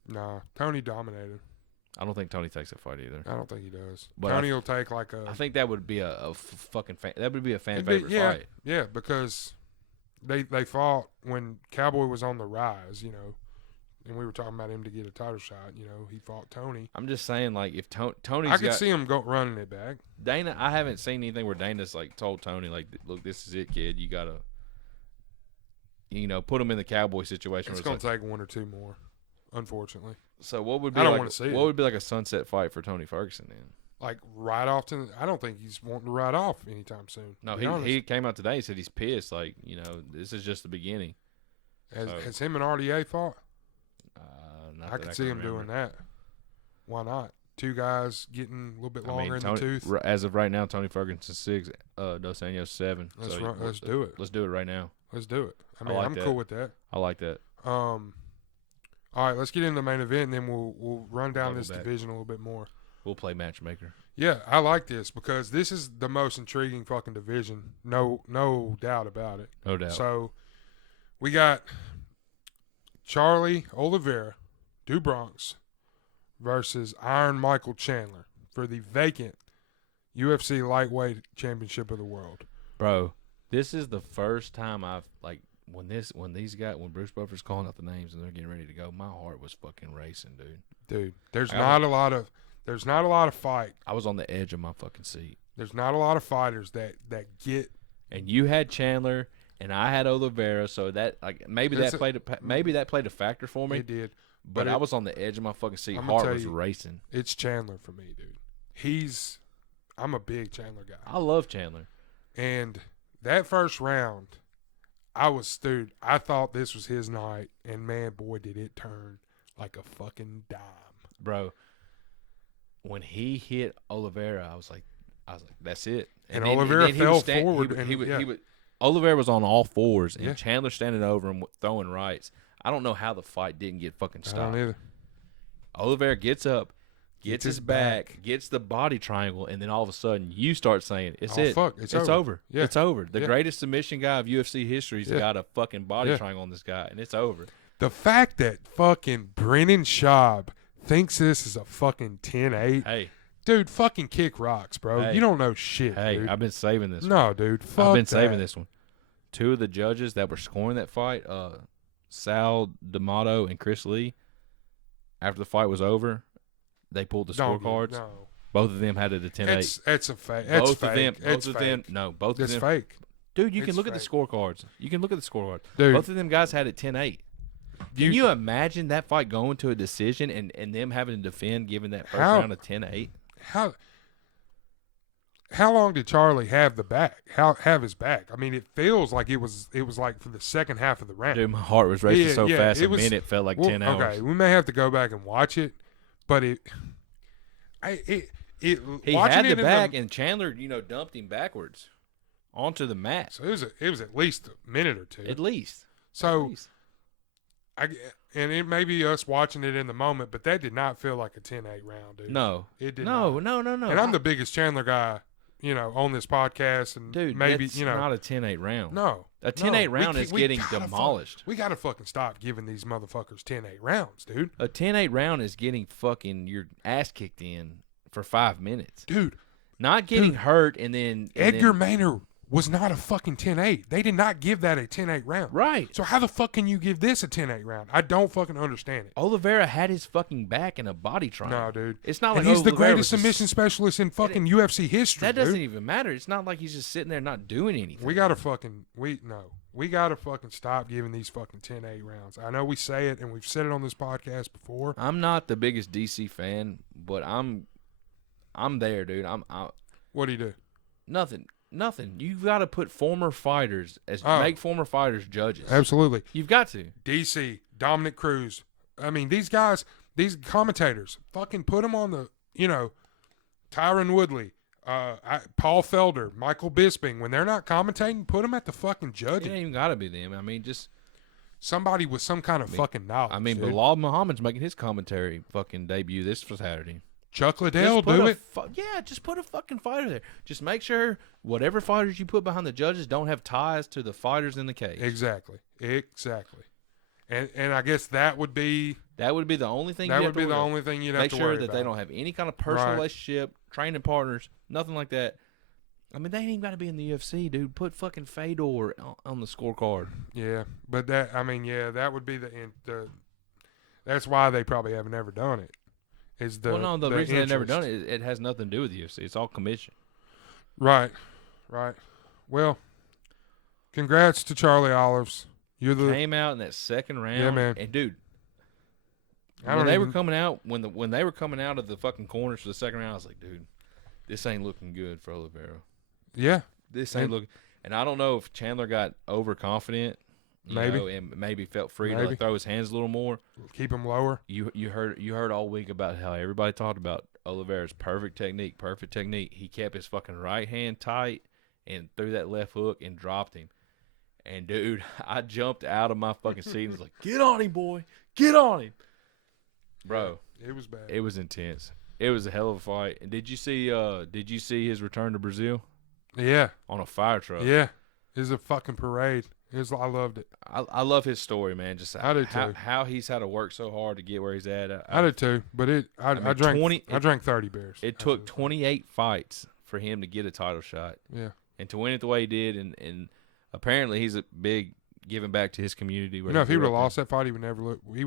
Nah, Tony dominated. I don't think Tony takes that fight either. I don't think he does. But Tony will take like a. I think that would be a fucking fan. That would be a fan favorite fight. Yeah, because they fought when Cowboy was on the rise, and we were talking about him to get a title shot. He fought Tony. I'm just saying, like, if Tony's I could see him running it back. Dana, I haven't seen anything where Dana's like told Tony, like, look, this is it, kid. You gotta, put him in the Cowboy situation. It's gonna take 1 or 2 more, unfortunately. So what would be? I don't want to see it. What would be like a sunset fight for Tony Ferguson then? Like right off to? I don't think he's wanting to ride off anytime soon. No, he came out today and said he's pissed. Like, this is just the beginning. Has him and RDA fought? I could see him doing that. Why not? 2 guys getting a little bit longer in the tooth. As of right now, Tony Ferguson 6, Dos Anjos 7. Let's do it. Let's do it right now. Let's do it. I'm cool with that. I like that. All right, let's get into the main event, and then we'll run down this division a little bit more. We'll play matchmaker. Yeah, I like this because this is the most intriguing fucking division. No doubt about it. No doubt. So we got Charlie Oliveira, Du Bronx, versus Iron Michael Chandler for the vacant UFC lightweight championship of the world. Bro, this is the first time I've when Bruce Buffer's calling out the names and they're getting ready to go, my heart was fucking racing, dude. Dude, there's not a lot of fight. I was on the edge of my fucking seat. There's not a lot of fighters that get. And you had Chandler and I had Oliveira, so that maybe that played a factor for me. It did. But I was on the edge of my fucking seat. Heart was racing. It's Chandler for me, dude. I'm a big Chandler guy. I love Chandler. And that first round, I thought this was his night, and man, boy, did it turn like a fucking dime. Bro, when he hit Oliveira, I was like, that's it. And Oliveira fell forward. Oliveira was on all fours, and Chandler standing over him throwing rights. I don't know how the fight didn't get fucking stopped. I don't either. Oliveira gets up, gets his back, gets the body triangle, and then all of a sudden you start saying, it's over. Yeah. It's over. The greatest submission guy of UFC history's got a fucking body triangle on this guy, and it's over. The fact that fucking Brennan Schaub thinks this is a fucking 10-8. Hey. Dude, fucking kick rocks, bro. Hey. You don't know shit, Hey, dude. I've been saving this one. No, dude. I've been saving this one. two of the judges that were scoring that fight, Sal D'Amato and Chris Lee, after the fight was over, they pulled the scorecards. No. Both of them had it at 10-8. It's a fake. Both of them. It's fake. Both of them. It's fake. Dude, you can look at the scorecards. Dude. Both of them guys had it 10-8. Can you imagine that fight going to a decision and them having to defend, giving that first round a 10-8? How long did Charlie have have his back? I mean, it feels like it was like for the second half of the round. Dude, my heart was racing so fast. A minute felt like 10 hours. Okay, we may have to go back and watch it, but he had the back, and Chandler, dumped him backwards onto the mat. So it was at least a minute or two. At least. So, and it may be us watching it in the moment, but that did not feel like a 10-8 round, dude. No. It did not. No. And I'm the biggest Chandler guy, on this podcast, and dude, maybe that's not a 10-8 round. No. A 10-8 round is getting demolished. We got to fucking stop giving these motherfuckers 10-8 rounds, dude. A 10-8 round is getting fucking your ass kicked in for 5 minutes. Dude. Not getting hurt and then... Edgar Maynard was not a fucking 10-8. They did not give that a 10-8 round. Right. So how the fuck can you give this a 10-8 round? I don't fucking understand it. Oliveira had his fucking back in a body triangle. No, dude. It's not like he's the Oliveira greatest submission specialist in fucking UFC history. That doesn't even matter. It's not like he's just sitting there not doing anything. We gotta fucking stop giving these fucking 10-8 rounds. I know we say it and we've said it on this podcast before. I'm not the biggest DC fan, but I'm there, dude. What do you do? Nothing. You've got to put former fighters make former fighters judges. Absolutely. You've got to. DC, Dominic Cruz. I mean, these guys, these commentators, fucking put them on the, Tyron Woodley, Paul Felder, Michael Bisping. When they're not commentating, put them at the fucking judging. It ain't even got to be them. I mean, just somebody with some kind of fucking knowledge. I mean, dude. Bilal Muhammad's making his commentary fucking debut this Saturday. Chuck Liddell do it. Just put a fucking fighter there. Just make sure whatever fighters you put behind the judges don't have ties to the fighters in the cage. Exactly. And I guess that would be the only thing. That would be the only thing you'd have to worry about. Make sure that they don't have any kind of personal relationship, training partners, nothing like that. I mean, they ain't even got to be in the UFC, dude. Put fucking Fedor on the scorecard. Yeah, but that would be the that's why they probably haven't ever done it. The reason they've never done it is it has nothing to do with the UFC. It's all commission. Right. Well, congrats to Charlie Olives. Came out in that second round. Yeah, man. And dude, when they were coming out of the fucking corners for the second round, I was like, dude, this ain't looking good for Oliveira. Yeah. This ain't looking. And I don't know if Chandler got overconfident. And maybe felt free to throw his hands a little more. Keep him lower. You heard all week about how everybody talked about Oliveira's perfect technique. He kept his fucking right hand tight and threw that left hook and dropped him. And dude, I jumped out of my fucking seat and was like, "Get on him, boy! Get on him!" Bro, it was bad. It was intense. It was a hell of a fight. And did you see his return to Brazil? Yeah, on a fire truck. Yeah, it was a fucking parade. I loved it. I love his story, man. Just I did too. How he's had to work so hard to get where he's at. I did too. But I drank 30 beers. It took 28 fights for him to get a title shot. Yeah. And to win it the way he did, and apparently he's a big giving back to his community. If he would have lost that fight, he would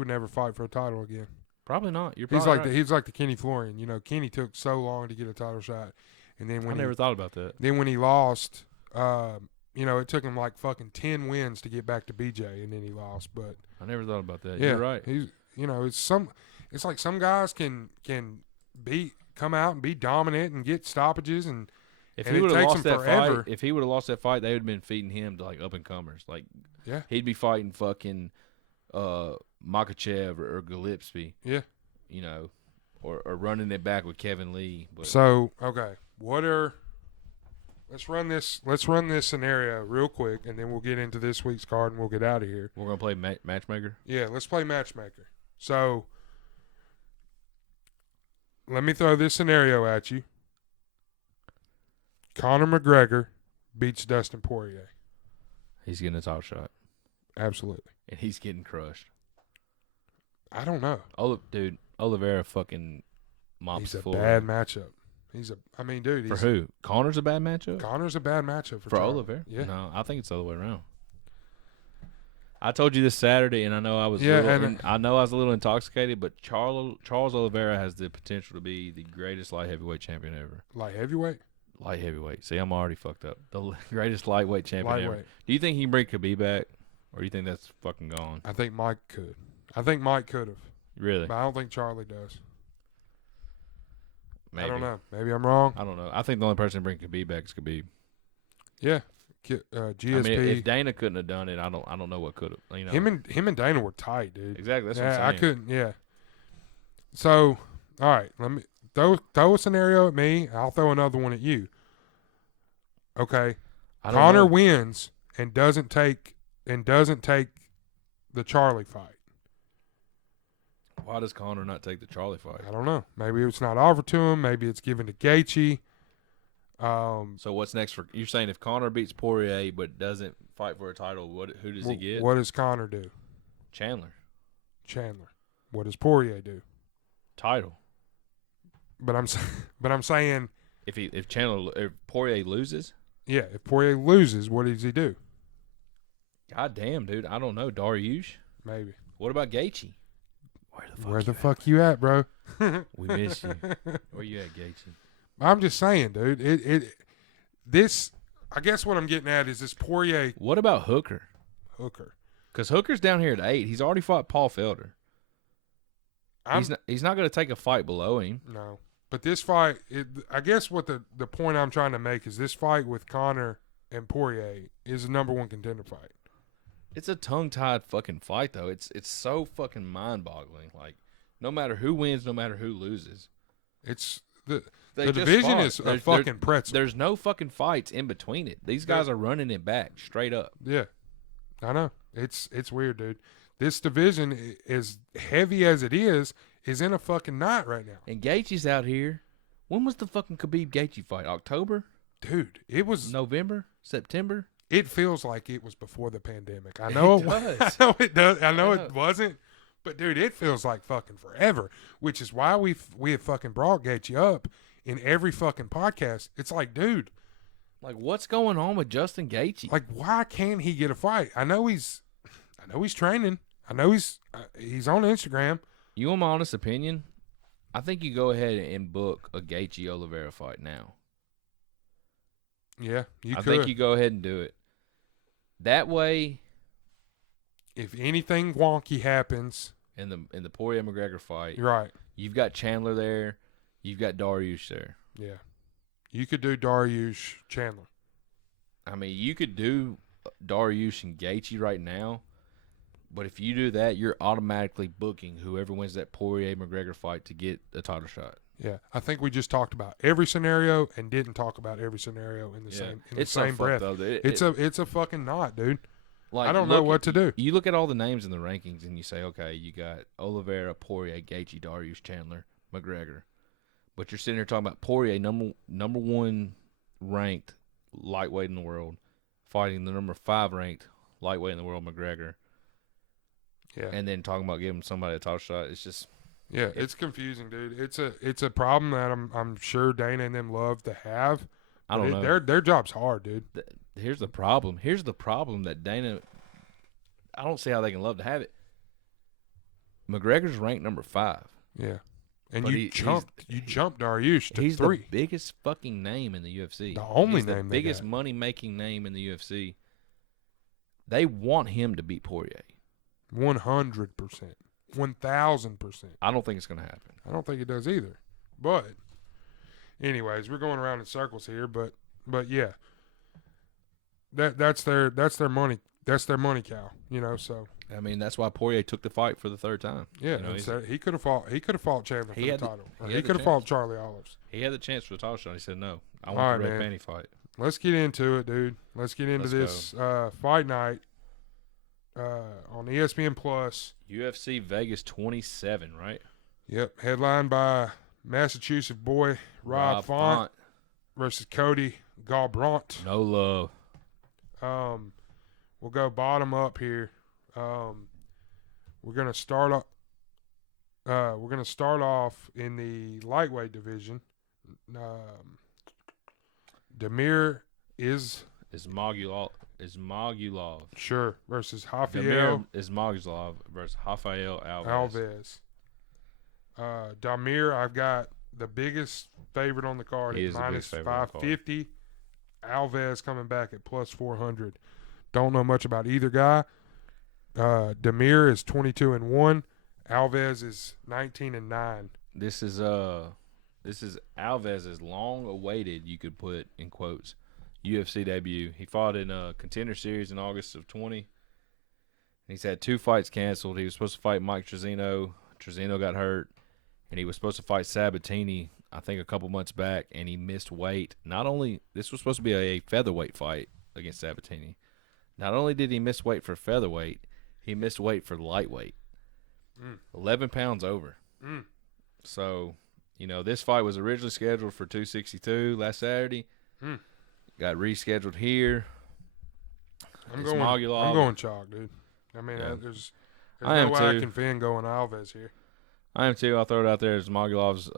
never fight for a title again. Probably not. He's like the Kenny Florian. Kenny took so long to get a title shot, and then when I never thought about that. Then when he lost, it took him like fucking 10 wins to get back to BJ, and then he lost. But I never thought about that. Yeah, you're right. He's it's like some guys can come out and be dominant and get stoppages, and if he would have lost that fight, they would have been feeding him to like up and comers. Like, yeah, he'd be fighting fucking Makachev or Gillespie. Yeah, or running it back with Kevin Lee. But. So okay, let's run this scenario real quick, and then we'll get into this week's card and we'll get out of here. We're gonna play matchmaker. Yeah, let's play matchmaker. So let me throw this scenario at you. Conor McGregor beats Dustin Poirier. He's getting a top shot. Absolutely. And he's getting crushed. I don't know. Dude, Oliveira fucking mops the floor. He's a bad matchup. For who? Connor's a bad matchup? Connor's a bad matchup for Oliveira? Yeah. No, I think it's the other way around. I told you this Saturday, and I know I was I know I was a little intoxicated, but Charles Oliveira has the potential to be the greatest light heavyweight champion ever. Light heavyweight? Light heavyweight. See, I'm already fucked up. The greatest lightweight champion ever. Do you think he can bring Khabib back, or do you think that's fucking gone? I think Mike could. I think Mike could have. Really? But I don't think Charlie does. Maybe. I don't know. Maybe I'm wrong. I don't know. I think the only person to bring Khabib back is Khabib. Yeah. GSP. I mean, if Dana couldn't have done it, I don't know what could have. You know, him and Dana were tight, dude. Exactly. That's what I'm saying. I couldn't. Yeah. So, all right, let me throw a scenario at me. I'll throw another one at you. Okay. Conor wins and doesn't take the Charlie fight. Why does Conor not take the Charlie fight? I don't know. Maybe it's not offered to him. Maybe it's given to Gaethje. So what's next for you're saying if Conor beats Poirier but doesn't fight for a title, who does he get? What does Conor do? Chandler. What does Poirier do? Title. But I'm saying if Poirier loses? Yeah, if Poirier loses, what does he do? God damn, dude, I don't know. Dariush? Maybe. What about Gaethje? Where the fuck you at, bro? We miss you. Where you at, Gaethje? I'm just saying, dude. This. I guess what I'm getting at is this Poirier. What about Hooker? Because Hooker's down here at 8. He's already fought Paul Felder. He's not going to take a fight below him. No, but this fight. I guess what the point I'm trying to make is this fight with Conor and Poirier is a #1 contender fight. It's a tongue-tied fucking fight, though. It's so fucking mind-boggling. Like, no matter who wins, no matter who loses. It's the division is a fucking pretzel. There's no fucking fights in between it. These guys are running it back straight up. Yeah, I know. It's weird, dude. This division, as heavy as it is in a fucking knot right now. And Gaethje's out here. When was the fucking Khabib Gaethje fight? October? Dude, it was November? September? It feels like it was before the pandemic. I know it does. I know it does. I know it wasn't. But dude, it feels like fucking forever. Which is why we have fucking brought Gaethje up in every fucking podcast. It's like, dude, like what's going on with Justin Gaethje? Like, why can't he get a fight? I know he's training. I know he's on Instagram. You want my honest opinion? I think you go ahead and book a Gaethje Oliveira fight now. Yeah, I think you go ahead and do it. That way, if anything wonky happens in the Poirier McGregor fight, right? You've got Chandler there, you've got Dariush there. Yeah, you could do Dariush Chandler. I mean, you could do Dariush and Gaethje right now, but if you do that, you're automatically booking whoever wins that Poirier McGregor fight to get a title shot. Yeah, I think we just talked about every scenario and didn't talk about every scenario in the same breath. It's a fucking knot, dude. Like, I don't know what to do. You look at all the names in the rankings and you say, okay, you got Oliveira, Poirier, Gaethje, Dariush, Chandler, McGregor, but you're sitting here talking about Poirier, number 1 ranked lightweight in the world, fighting the number 5 ranked lightweight in the world, McGregor. Yeah, and then talking about giving somebody a title shot. It's just. Yeah, it's confusing, dude. It's a problem that I'm sure Dana and them love to have. I don't know. Their job's hard, dude. Here's the problem. Here's the problem that Dana. I don't see how they can love to have it. McGregor's ranked number 5. Yeah, and you jumped Dariush to 3. He's the biggest fucking name in the UFC. The only name, the biggest money making name in the UFC. They want him to beat Poirier. 100%. 1,000%. I don't think it's going to happen. I don't think it does either. But, anyways, we're going around in circles here. But yeah, that's their money. That's their money cow. You know. So I mean, that's why Poirier took the fight for the 3rd time. Yeah, you know, he could have fought. He could have fought Chandler for the title. He could have fought Charlie Olives. He had the chance for the title shot. He said no. I want the red panty fight. Let's get into it, dude. Let's get into this fight night. On ESPN Plus. UFC Vegas 27, right? Yep. Headlined by Massachusetts boy Rob Font versus Cody Garbrandt. No love. We'll go bottom up here. We're gonna start off in the lightweight division. Is Aguilar. Ismagulov. Sure, versus Rafael. Damir Ismagulov versus Rafael Alves. Damir, I've got the biggest favorite on the card at minus 550. Alves coming back at plus 400. Don't know much about either guy. Damir is 22-1. Alves is 19-9. This is Alves' long-awaited, you could put in quotes, UFC debut. He fought in a Contender Series in August of 20. He's had 2 fights canceled. He was supposed to fight Mike Trezino. Trezino got hurt. And he was supposed to fight Sabatini, I think, a couple months back, and he missed weight. This was supposed to be a featherweight fight against Sabatini. Not only did he miss weight for featherweight, he missed weight for lightweight. 11 pounds over. So, this fight was originally scheduled for 262 last Saturday. Got rescheduled here. I'm going chalk, dude. I mean, there's no way I can fan going Alves here. I am too. I'll throw it out there. Ismagulov's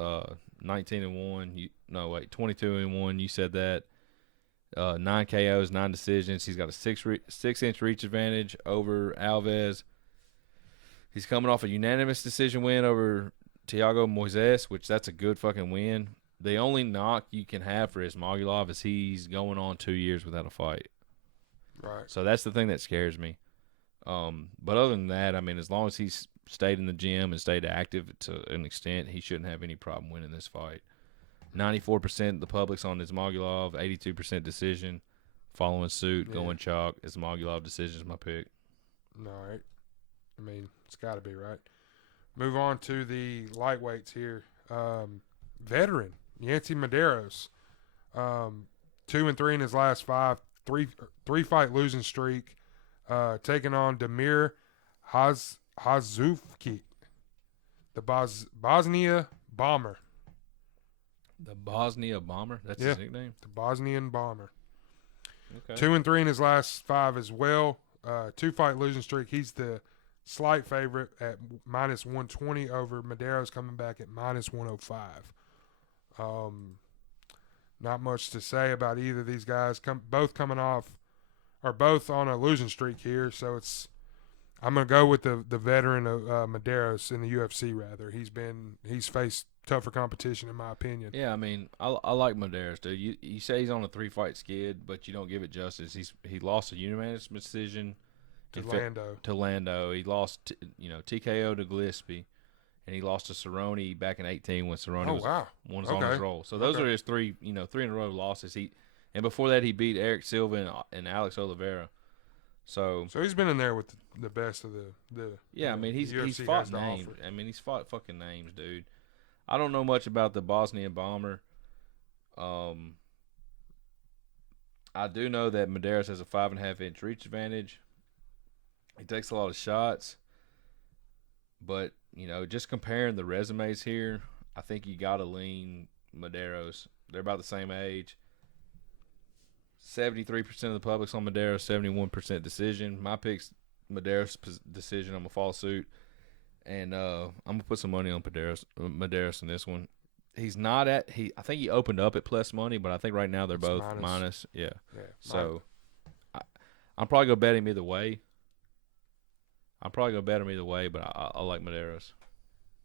19-1. 22-1. You said that. 9 KOs, 9 decisions. He's got a 6-inch reach advantage over Alves. He's coming off a unanimous decision win over Thiago Moises, which that's a good fucking win. The only knock you can have for Ismagulov is he's going on 2 years without a fight. Right. So that's the thing that scares me. But other than that, I mean, as long as he's stayed in the gym and stayed active to an extent, he shouldn't have any problem winning this fight. 94% of the public's on Ismagulov, 82% decision. Following suit, going chalk. Ismagulov decision is my pick. All right. I mean, it's got to be, right? Move on to the lightweights here. Veteran, Yancy Medeiros. 2-3 in his last 5. Three-fight losing streak. Taking on Damir Hazufki, the Bosnia Bomber. The Bosnia Bomber? That's his nickname? The Bosnian Bomber. Okay. 2-3 in his last 5 as well. 2-fight losing streak. He's the slight favorite at minus 120 over Medeiros, coming back at minus 105. Not much to say about either of these guys. Both coming off, or both on a losing streak here. So I'm going to go with the veteran of Medeiros in the UFC rather. He's faced tougher competition in my opinion. Yeah, I mean, I like Medeiros, dude. You say he's on a 3-fight skid, but you don't give it justice. He lost a unanimous decision to Lando. He lost TKO to Gillespie, and he lost to Cerrone back in 2018 when Cerrone was on his roll. So those are his 3 in a row losses. And before that he beat Eric Silva and Alex Oliveira. So he's been in there with the best of the yeah. I mean he's fought names. I mean he's fought fucking names, dude. I don't know much about the Bosnian Bomber. I do know that Medeiros has a 5.5-inch reach advantage. He takes a lot of shots, but just comparing the resumes here, I think you got to lean Medeiros. They're about the same age. 73% of the public's on Medeiros, 71% decision. My pick's Medeiros decision. I'm going to follow suit. And I'm going to put some money on Medeiros in this one. He's not at – I think he opened up at plus money, but I think right now they're both minus. Yeah. So I'm probably going to bet him either way. But I like Medeiros.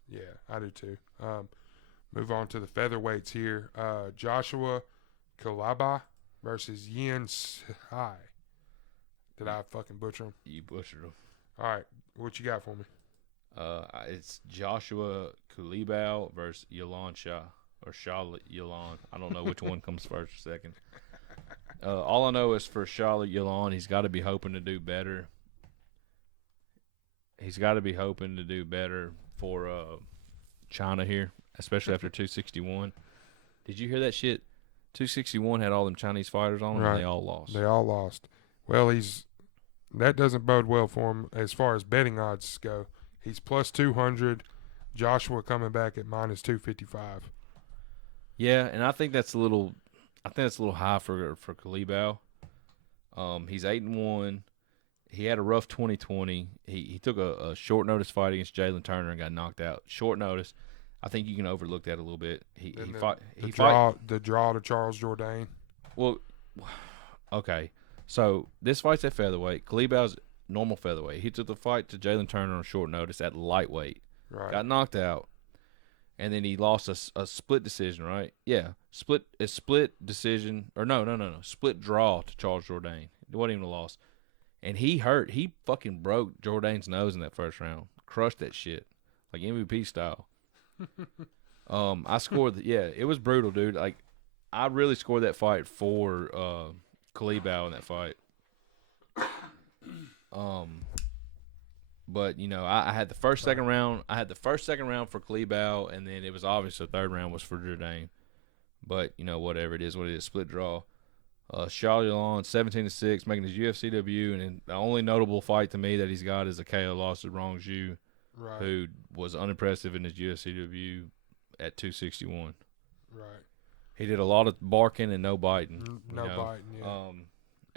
Yeah, I do too. Move on to the featherweights here. Joshua Kalaba versus Yin Sai. Did I fucking butcher him? You butchered him. All right, what you got for me? It's Joshua Kulibau versus Yalan Shah or Charlotte Yalan. I don't know which one comes first or second. All I know is for Charlotte Yalan, he's got to be hoping to do better. He's got to be hoping to do better for China here, especially after 261. Did you hear that shit? 261 had all them Chinese fighters on them, and they all lost. Well, that doesn't bode well for him as far as betting odds go. He's plus 200. Joshua coming back at minus 255. Yeah, and I think that's a little high for Kulibau. He's 8-1. He had a rough 2020. He took a short notice fight against Jalen Turner and got knocked out. Short notice. I think you can overlook that a little bit. The draw to Charles Jourdain. Well, okay. So this fight's at featherweight. Kalibao's normal featherweight. He took the fight to Jalen Turner on short notice at lightweight. Right. Got knocked out, and then he lost a split decision. Right? Yeah, split decision or no, split draw to Charles Jourdain. It wasn't even a loss, and he hurt. He fucking broke Jourdain's nose in that first round. Crushed that shit like MVP style. I scored. It was brutal, dude. Like I really scored that fight for Kalibao in that fight. But I had the first, second round. I had the first, second round for Kalibao, and then it was obvious the third round was for Jourdain. But whatever it is, what it is, split draw. Charles 17-6, making his UFC debut, and then the only notable fight to me that he's got is a KO loss to Rongju, who was unimpressive in his UFC debut at 261. Right. He did a lot of barking and no biting. No biting, yeah.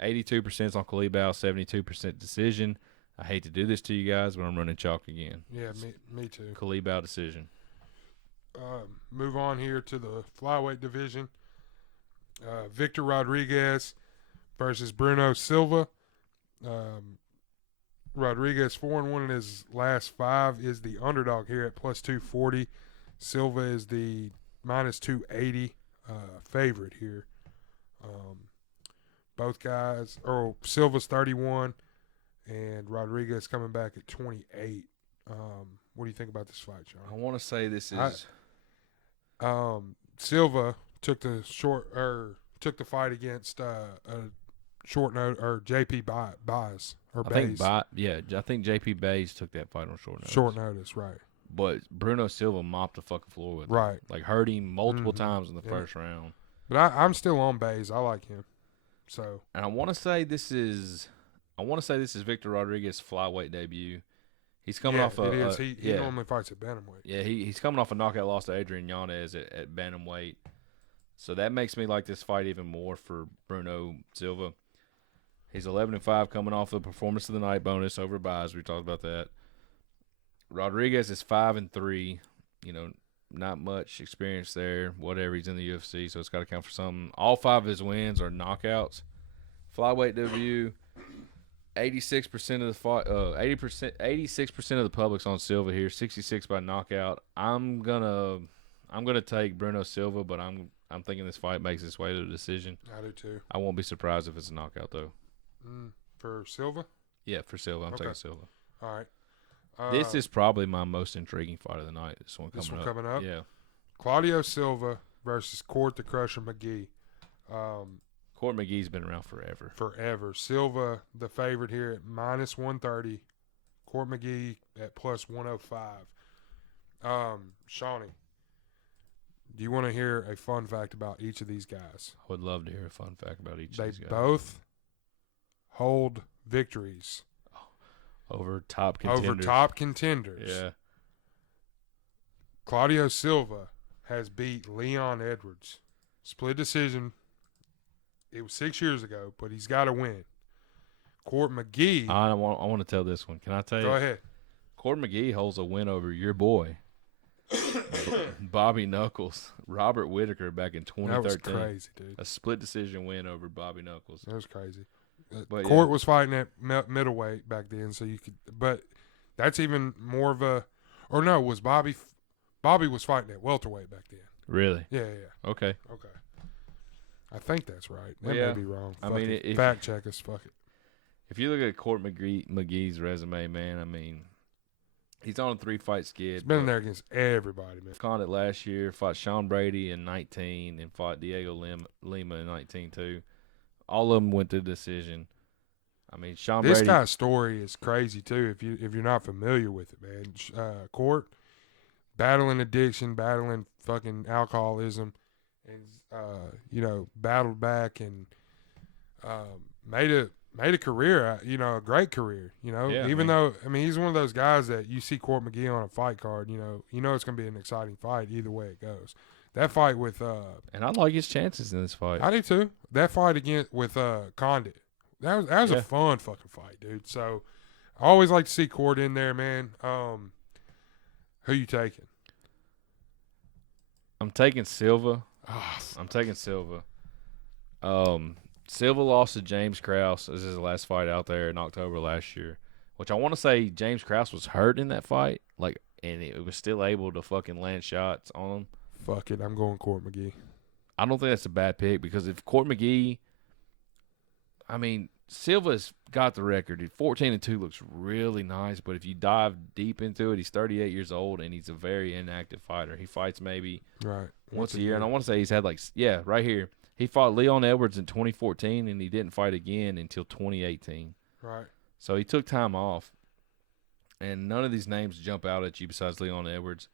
82% on Kalibao, 72% decision. I hate to do this to you guys, but I'm running chalk again. Yeah, me too. Kalibao decision. Move on here to the flyweight division. Victor Rodriguez versus Bruno Silva. Rodriguez 4-1 in his last 5, is the underdog here at plus 240. Silva is the minus 280 favorite here. Both guys, Silva's 31 and Rodriguez coming back at 28. What do you think about this fight, Sean? I want to say this is Silva took the fight against a short note or JP Baez or Baez. I think JP Baez took that fight on short notice. Short notice, right? But Bruno Silva mopped the fucking floor with him. Right. Like hurt him multiple times in the first round. But I'm still on Baez. I like him. So. And I want to say this is Victor Rodriguez's flyweight debut. He's coming off it is. He normally fights at bantamweight. Yeah, he's coming off a knockout loss to Adrian Yanez at bantamweight. So that makes me like this fight even more for Bruno Silva. He's 11-5 coming off the performance of the night bonus over Baez. We talked about that. Rodriguez is 5-3. Not much experience there. Whatever, he's in the UFC, so it's got to count for something. All 5 of his wins are knockouts. Flyweight debut. 86% of the fight. 86% of the public's on Silva here. 66 by knockout. I'm gonna take Bruno Silva, but I'm thinking this fight makes its way to the decision. I do too. I won't be surprised if it's a knockout though. For Silva? Yeah, for Silva. I'm taking Silva. All right. This is probably my most intriguing fight of the night. This one coming up. Yeah. Claudio Silva versus Court the Crusher Mcgee. Court Mcgee's been around forever. Silva, the favorite here at minus 130. Court Mcgee at plus 105. Shawnee, do you want to hear a fun fact about each of these guys? I would love to hear a fun fact about each of these guys. They both hold victories. Over top contenders. Yeah. Claudio Silva has beat Leon Edwards. Split decision. It was 6 years ago, but he's got to win. Court Mcgee. I want to tell this one. Can I tell you? Go ahead. Court Mcgee holds a win over your boy, Bobby Knuckles, Robert Whitaker back in 2013. That was crazy, dude. A split decision win over Bobby Knuckles. That was crazy. But Court was fighting at middleweight back then, so you could. But that's even more of a. Or no, was Bobby? Bobby was fighting at welterweight back then. Really? Yeah. Okay. I think that's right. That may be wrong. Fact check us. Fuck it. If you look at Court McGee's resume, man, I mean, he's on a 3-fight skid. He's been in there against everybody, man. Conned it last year. Fought Sean Brady in 19 and fought Diego Lima in 19 too. All of them went to decision. I mean, This guy's story is crazy too. If you're not familiar with it, man. Court battling addiction, battling fucking alcoholism, and battled back and made a career. A great career. Even though he's one of those guys that you see Court Mcgee on a fight card. It's gonna be an exciting fight either way it goes. That fight with and I like his chances in this fight. I do too. That fight with Condit. That was a fun fucking fight, dude. So I always like to see Court in there, man. Who you taking? I'm taking Silva. Oh, I'm taking Silva. Silva lost to James Krause. This is his last fight out there in October last year, which I want to say James Krause was hurt in that fight, and it was still able to fucking land shots on him. Fuck it, I'm going Court Mcgee. I don't think that's a bad pick because if Court Mcgee, Silva's got the record. 14-2 looks really nice, but if you dive deep into it, he's 38 years old and he's a very inactive fighter. He fights maybe once a year, and I want to say he's had right here. He fought Leon Edwards in 2014, and he didn't fight again until 2018. Right. So he took time off, and none of these names jump out at you besides Leon Edwards,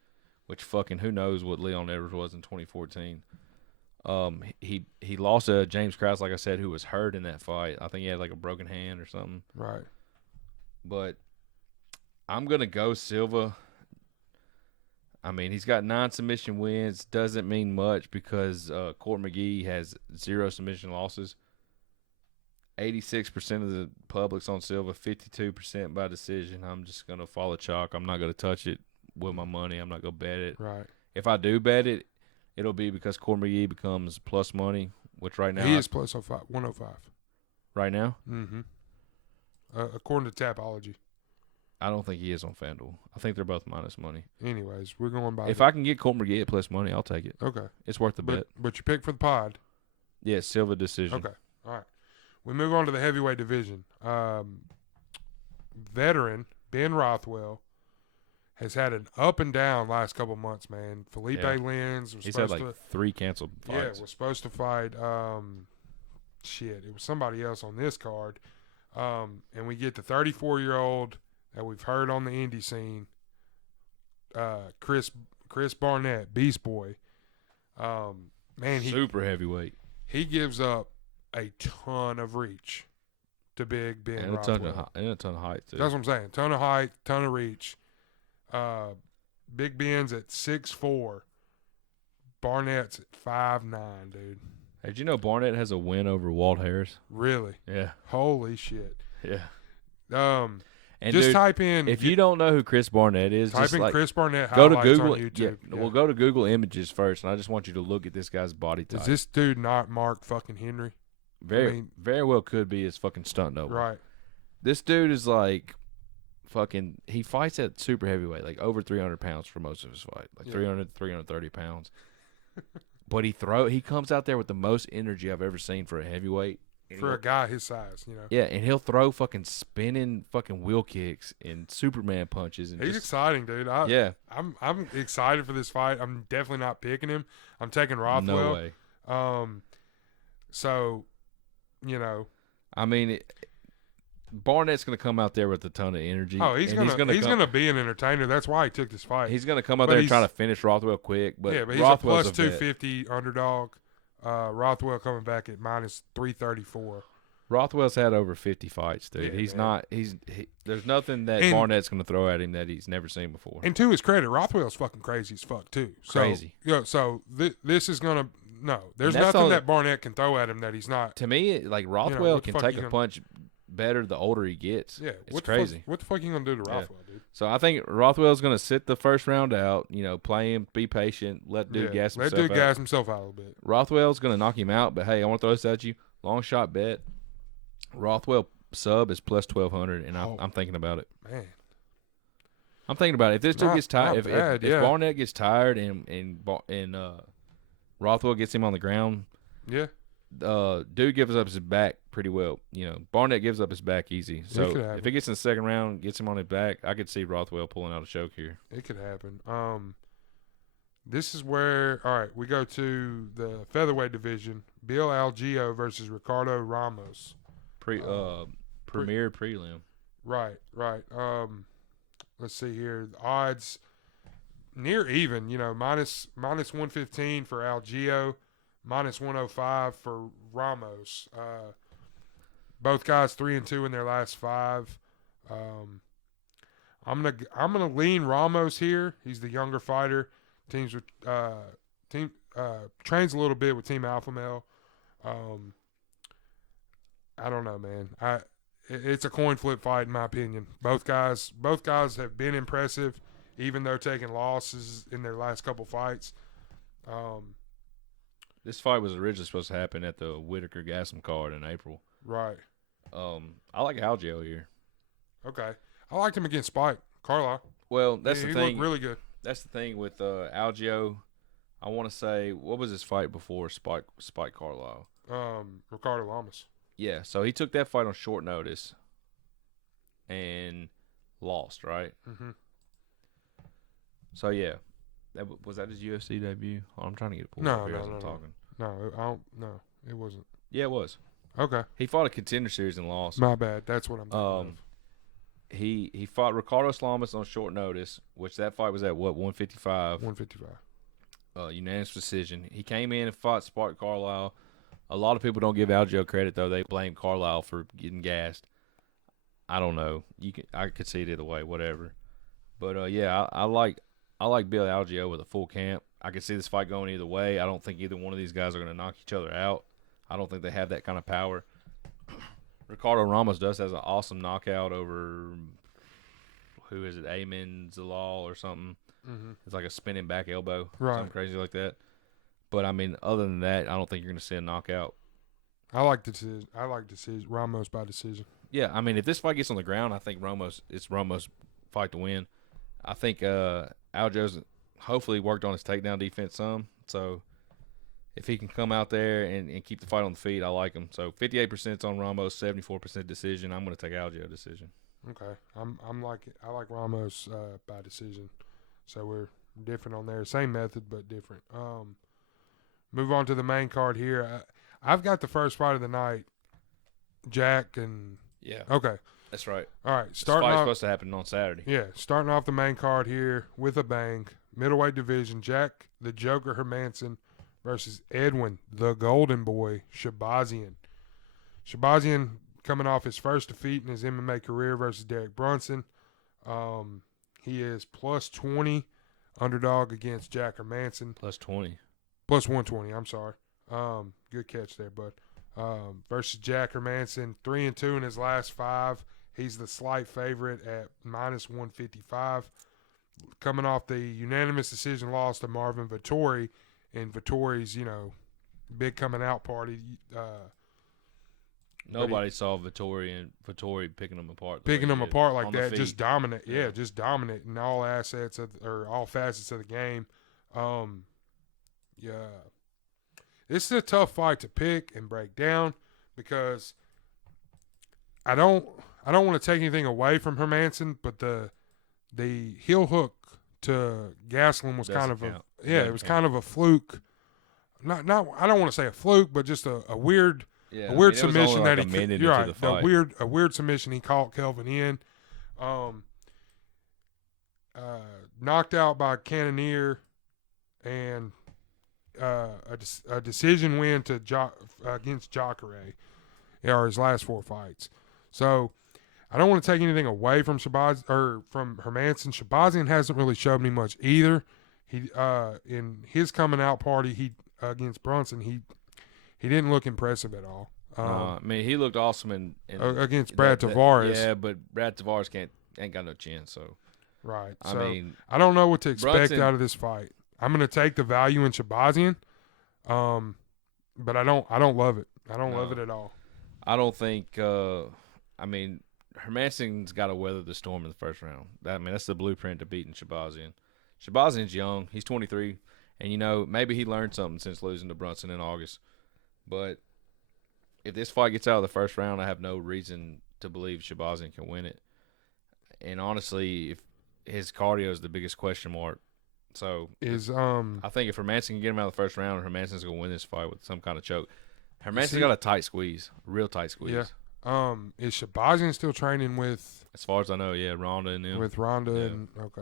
which fucking who knows what Leon Edwards was in 2014. He lost to James Krause, like I said, who was hurt in that fight. I think he had like a broken hand or something. Right. But I'm gonna go Silva. He's got 9 submission wins. Doesn't mean much because Court Mcgee has 0 submission losses. 86% of the public's on Silva, 52% by decision. I'm just gonna follow chalk. I'm not gonna touch it with my money. I'm not gonna bet it. Right. If I do bet it, it'll be because Court Mcgee becomes plus money, which right now he is plus 105. Right now? Mm-hmm. According to Tapology. I don't think he is on FanDuel. I think they're both minus money. Anyways, we're going by. If I can get Court Mcgee at plus money, I'll take it. Okay. It's worth the bet. But you pick for the pod. Yeah, Silva decision. Okay. All right. We move on to the heavyweight division. Veteran Ben Rothwell has had an up and down last couple months, man. Felipe Lins was He's supposed had 3 canceled fights. Yeah, was supposed to fight it was somebody else on this card. And we get the 34-year-old that we've heard on the indie scene, Chris Barnett, Beast Boy. Super heavyweight. He gives up a ton of reach to Big Ben and Rothwell. And a ton of height, too. That's what I'm saying. Ton of height, ton of reach. Big Ben's at 6'4". Barnett's at 5'9", dude. Hey, did you know Barnett has a win over Walt Harris? Really? Yeah. Holy shit. Yeah. And just type in. If you don't know who Chris Barnett is, type in Chris Barnett go to highlights Google. on YouTube. Yeah. We'll go to Google Images first, and I just want you to look at this guy's body type. Is this dude not Mark fucking Henry? Very well could be his fucking stunt double. Right. This dude is like fucking. He fights at super heavyweight, like over 300 pounds for most of his fight, 300, 330 pounds. But he comes out there with the most energy I've ever seen for a heavyweight. For a guy his size, you know. Yeah, and he'll throw fucking spinning fucking wheel kicks and Superman punches. And he's exciting, dude. I'm excited for this fight. I'm definitely not picking him. I'm taking Rothwell. No way. So, you know. Barnett's going to come out there with a ton of energy. Oh, he's going to be an entertainer. That's why he took this fight. He's going to come out there and try to finish Rothwell quick. But yeah, but he's Rothwell's a plus 250 underdog. Rothwell coming back at minus 334. Rothwell's had over 50 fights, dude. Yeah, There's nothing that Barnett's going to throw at him that he's never seen before. And to his credit, Rothwell's fucking crazy as fuck too. Crazy. So this is going to there's nothing that Barnett can throw at him that he's not. To me, Rothwell can take a punch better the older he gets. Yeah, it's crazy. What the fuck you gonna do to Rothwell, dude? So I think Rothwell's gonna sit the first round out. Play him, be patient, let dude gas himself out. Let dude gas himself out a little bit. Rothwell's gonna knock him out, but hey, I want to throw this at you. Long shot bet. Rothwell sub is plus 1,200, and I'm thinking about it. Man, I'm thinking about it. If this dude gets tired, if Barnett gets tired and Rothwell gets him on the ground, yeah. Dude gives up his back pretty well. Barnett gives up his back easy. So if it gets in the second round, gets him on his back, I could see Rothwell pulling out a choke here. It could happen. This is where we go to the featherweight division. Bill Algeo versus Ricardo Ramos. Premier prelim. Right. Let's see here. The odds near even. Minus 115 for Algeo. Minus 105 for Ramos. Both guys 3-2 in their last 5. I'm gonna lean Ramos here. He's the younger fighter. Trains a little bit with Team Alpha Male. I don't know, man. It's a coin flip fight in my opinion. Both guys have been impressive, even though taking losses in their last couple fights. This fight was originally supposed to happen at the Whitaker-Gaslam card in April. Right. I like Algio here. Okay. I liked him against Spike Carlisle. Well, that's the thing. He looked really good. That's the thing with Algio. I want to say, what was his fight before Spike Carlisle? Ricardo Lamas. Yeah, so he took that fight on short notice and lost, right? Mm-hmm. So, yeah. Was that his UFC debut? Oh, I'm trying to get it pulled No, up here as I'm talking. No, it wasn't. Yeah, it was. Okay. He fought a contender series and lost. My bad. That's what I'm thinking of. He fought Ricardo Lamas on short notice, which that fight was at, what, 155? 155. Unanimous decision. He came in and fought Spike Carlisle. A lot of people don't give Algio credit, though. They blame Carlisle for getting gassed. I don't know. I could see it either way, whatever. But, yeah, I like Bill Algio with a full camp. I could see this fight going either way. I don't think either one of these guys are going to knock each other out. I don't think they have that kind of power. Ricardo Ramos has an awesome knockout over, who is it, Amin Zalal or something. Mm-hmm. It's like a spinning back elbow, right. Something crazy like that. But, I mean, other than that, I don't think you're going to see a knockout. I like decision. Ramos by decision. Yeah, I mean, if this fight gets on the ground, I think it's Ramos' fight to win. I think Algio's hopefully worked on his takedown defense some. So if he can come out there and keep the fight on the feet, I like him. So 58% on Ramos, 74% decision. I'm going to take Algio decision. Okay, I like Ramos by decision. So we're different on there. Same method but different. Move on to the main card here. I've got the first fight of the night. Jack and okay. That's right. All right. This fight's supposed to happen on Saturday. Yeah, starting off the main card here with a bang. Middleweight division, Jack the Joker Hermansson versus Edwin the Golden Boy Shabazian. Shabazian coming off his first defeat in his MMA career versus Derek Brunson. He is plus 20 underdog against Jack Hermansson. Plus 20. Plus 120, I'm sorry. Good catch there, bud. Versus Jack Hermansson, 3-2 in his last 5. He's the slight favorite at minus 155. Coming off the unanimous decision loss to Marvin Vettori, and Vettori's, big coming out party. Nobody saw Vettori picking them apart. Picking them apart like that, just dominant. Yeah, just dominant in all assets all facets of the game. Yeah. This is a tough fight to pick and break down because I don't want to take anything away from Hermansson, but the heel hook to Gaslam was kind of kind of a fluke. Not I don't want to say a fluke, but just a weird submission that you're right. A weird submission he caught Kelvin in. Knocked out by Cannonier and a decision win against Jacare are his last 4 fights. So I don't want to take anything away from from Hermansson. Shabazian hasn't really showed me much either. He in his coming out party against Brunson, he didn't look impressive at all. He looked awesome in against Brad Tavares. Yeah, but Brad Tavares ain't got no chin. So right. I don't know what to expect out of this fight. I'm going to take the value in Shabazian, but I don't love it. I don't love it at all. I don't think. Hermansson's got to weather the storm in the first round. That's the blueprint to beating Shabazian. Shabazian's young. He's 23, and maybe he learned something since losing to Brunson in August. But if this fight gets out of the first round, I have no reason to believe Shabazian can win it. And honestly, if his cardio is the biggest question mark. So I think if Hermansson can get him out of the first round, Hermansson's going to win this fight with some kind of choke. Hermansson's got a tight squeeze, a real tight squeeze. Yeah. Is Shabazian still training with? As far as I know, yeah, Ronda and them. With Ronda and okay.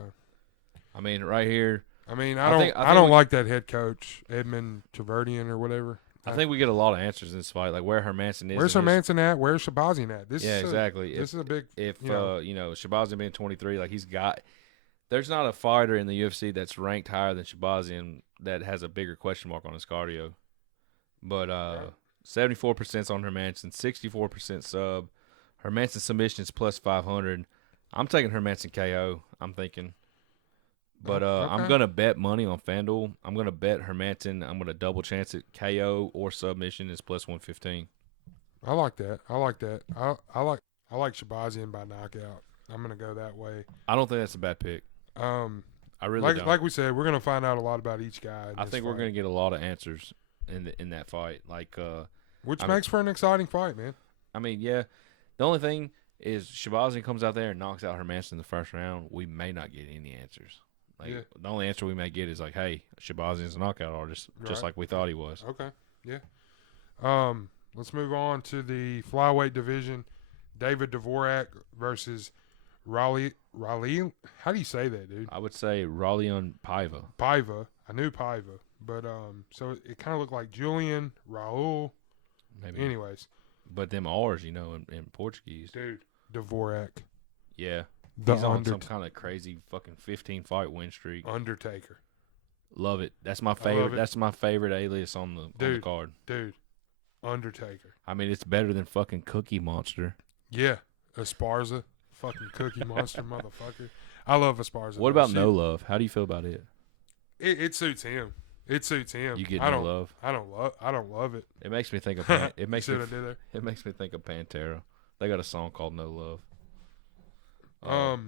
Right here. I don't like that head coach Edmund Taverdian or whatever. I think we get a lot of answers in this fight, like where Hermansson is. Where's Hermansson at? Where's Shabazian at? Exactly. This is a big. If Shabazian being 23, like he's got. There's not a fighter in the UFC that's ranked higher than Shabazian that has a bigger question mark on his cardio. But 74% on Hermansson, 64% sub. Hermansson submissions plus 500. I'm taking Hermansson KO. I'm thinking. But okay. I'm going to bet money on FanDuel. I'm going to bet Hermanson. I'm going to double chance it. KO or submission is plus 115. I like that. I like Shabazian by knockout. I'm going to go that way. I don't think that's a bad pick. I really don't. Like we said, we're going to find out a lot about each guy. I think we're going to get a lot of answers in that fight. Which makes for an exciting fight, man. I mean, yeah. The only thing is Shabazian comes out there and knocks out Hermanson in the first round. We may not get any answers. The only answer we may get is hey, Shabazian's a knockout artist, just like we thought he was. Okay, yeah. Let's move on to the flyweight division. David Dvorak versus Raleigh. How do you say that, dude? I would say Raulian Paiva. Paiva. I knew Paiva, but so it kind of looked like Julian Raul. Maybe. Anyways, but them R's, in Portuguese. Dude, Dvorak. Yeah. He's on some kind of crazy fucking 15-fight win streak. Undertaker. Love it. That's my favorite. That's my favorite alias on the card. Dude, Undertaker. I mean, it's better than fucking Cookie Monster. Yeah, Esparza, fucking Cookie Monster, motherfucker. I love Esparza. What about No Love? How do you feel about it? It suits him. It suits him. You get No Love. I don't love it. It makes me think of. It makes me think of Pantera. They got a song called No Love. All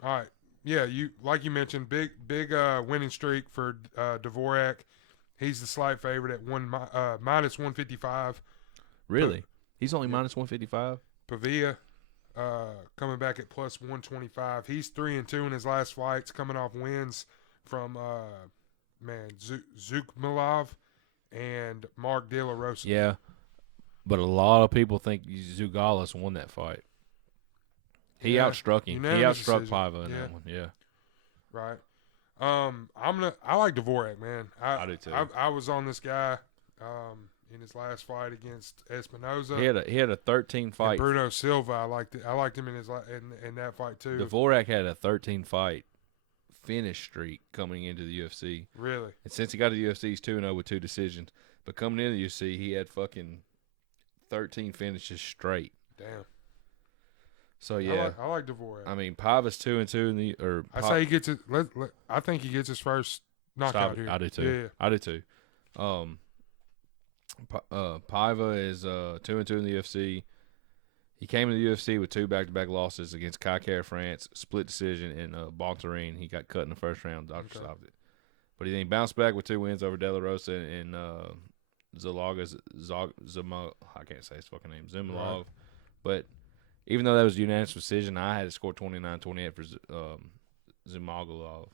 right. Yeah, you mentioned, big winning streak for Dvorak. He's the slight favorite at minus 155. Really? He's only minus 155? Pavia coming back at plus 125. He's 3-2 in his last fights, coming off wins from Zukmalov and Mark De La Rosa. Yeah, but a lot of people think Zougalas won that fight. He outstruck him. He outstruck Paiva in that one. Yeah. Right. I like Dvorak, man. I do too. I was on this guy in his last fight against Espinoza. He had a 13 fight. And Bruno Silva, I liked him in that fight too. Dvorak had a 13 fight finish streak coming into the UFC. Really? And since he got to the UFC, he's 2-0 with 2 decisions. But coming into the UFC, he had fucking 13 finishes straight. Damn. So yeah, I like Dvorak. I mean, Paiva's 2-2 I say he gets it. I think he gets his first knockout here. I do too. Yeah. I do too. Paiva is 2-2 in the UFC. He came into the UFC with 2 back-to-back losses against Jacare, France, split decision in Bontarine. He got cut in the first round. Doctor stopped it. But he bounced back with 2 wins over De La Rosa and Zalaga. I can't say his fucking name. Zimlov. Right. But even though that was a unanimous decision, I had to score 29-28 for Zimagulov.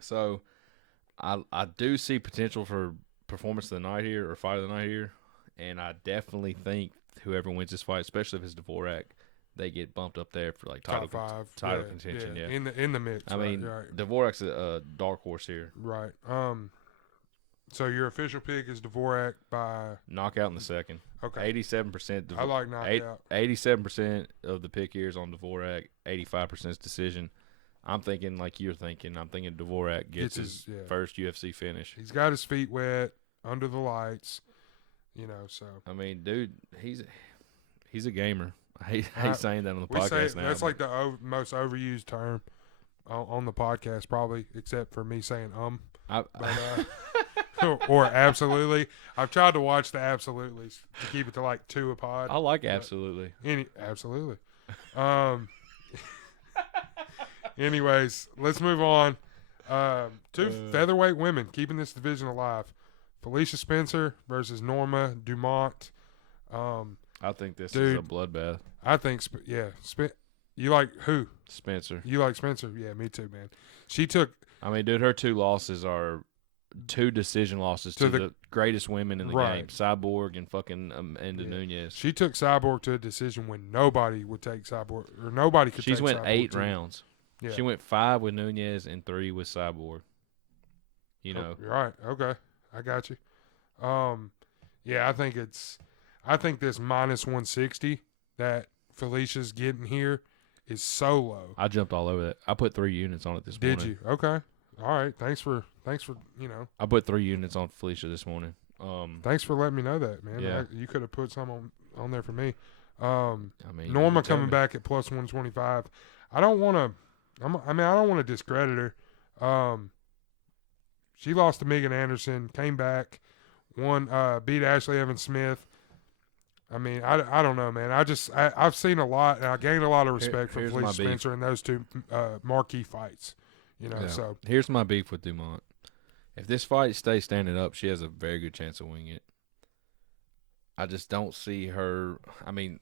So I do see potential for performance of the night here or fight of the night here, and I definitely think whoever wins this fight, especially if it's Dvorak, they get bumped up there for title contention. Yeah, in the mix. I mean, Dvorak's a dark horse here. Right. So your official pick is Dvorak by knockout in the second. Okay. 87%. I like knockout. 87% of the pick here is on Dvorak. 85% is decision. I'm thinking like you're thinking. I'm thinking Dvorak gets his first UFC finish. He's got his feet wet under the lights, So I mean, dude, he's a gamer. I hate saying that on the podcast now. That's like the most overused term on the podcast, probably, except for me saying or absolutely. I've tried to watch the absolutelys to keep it to 2 a pod. I like absolutely. Absolutely. Anyways, let's move on. 2 featherweight women keeping this division alive. Felicia Spencer versus Norma Dumont. I think this is a bloodbath. I think, you like who? Spencer. You like Spencer? Yeah, me too, man. She took. I mean, dude, her 2 losses are 2 decision losses to the greatest women in the game, Cyborg and fucking Amanda Nunes. She took Cyborg to a decision when nobody would take Cyborg, or nobody could take Cyborg. She's went 8 rounds. Yeah. She went 5 with Nunes and 3 with Cyborg. Right. Okay. I got you. Yeah, I think this minus 160 that Felicia's getting here is so low. I jumped all over that. I put 3 units on it this morning. Did you? Okay. All right. Thanks for I put 3 units on Felicia this morning. Thanks for letting me know that, man. Yeah. You could have put some on there for me. Norma coming back at plus 125. I don't want I don't want to discredit her. She lost to Megan Anderson, came back, won, beat Ashley Evans Smith. I mean, I don't know, man. I've seen a lot, and I gained a lot of respect for Felicia Spencer in those two marquee fights. So here's my beef with Dumont. If this fight stays standing up, she has a very good chance of winning it. I just don't see her. I mean,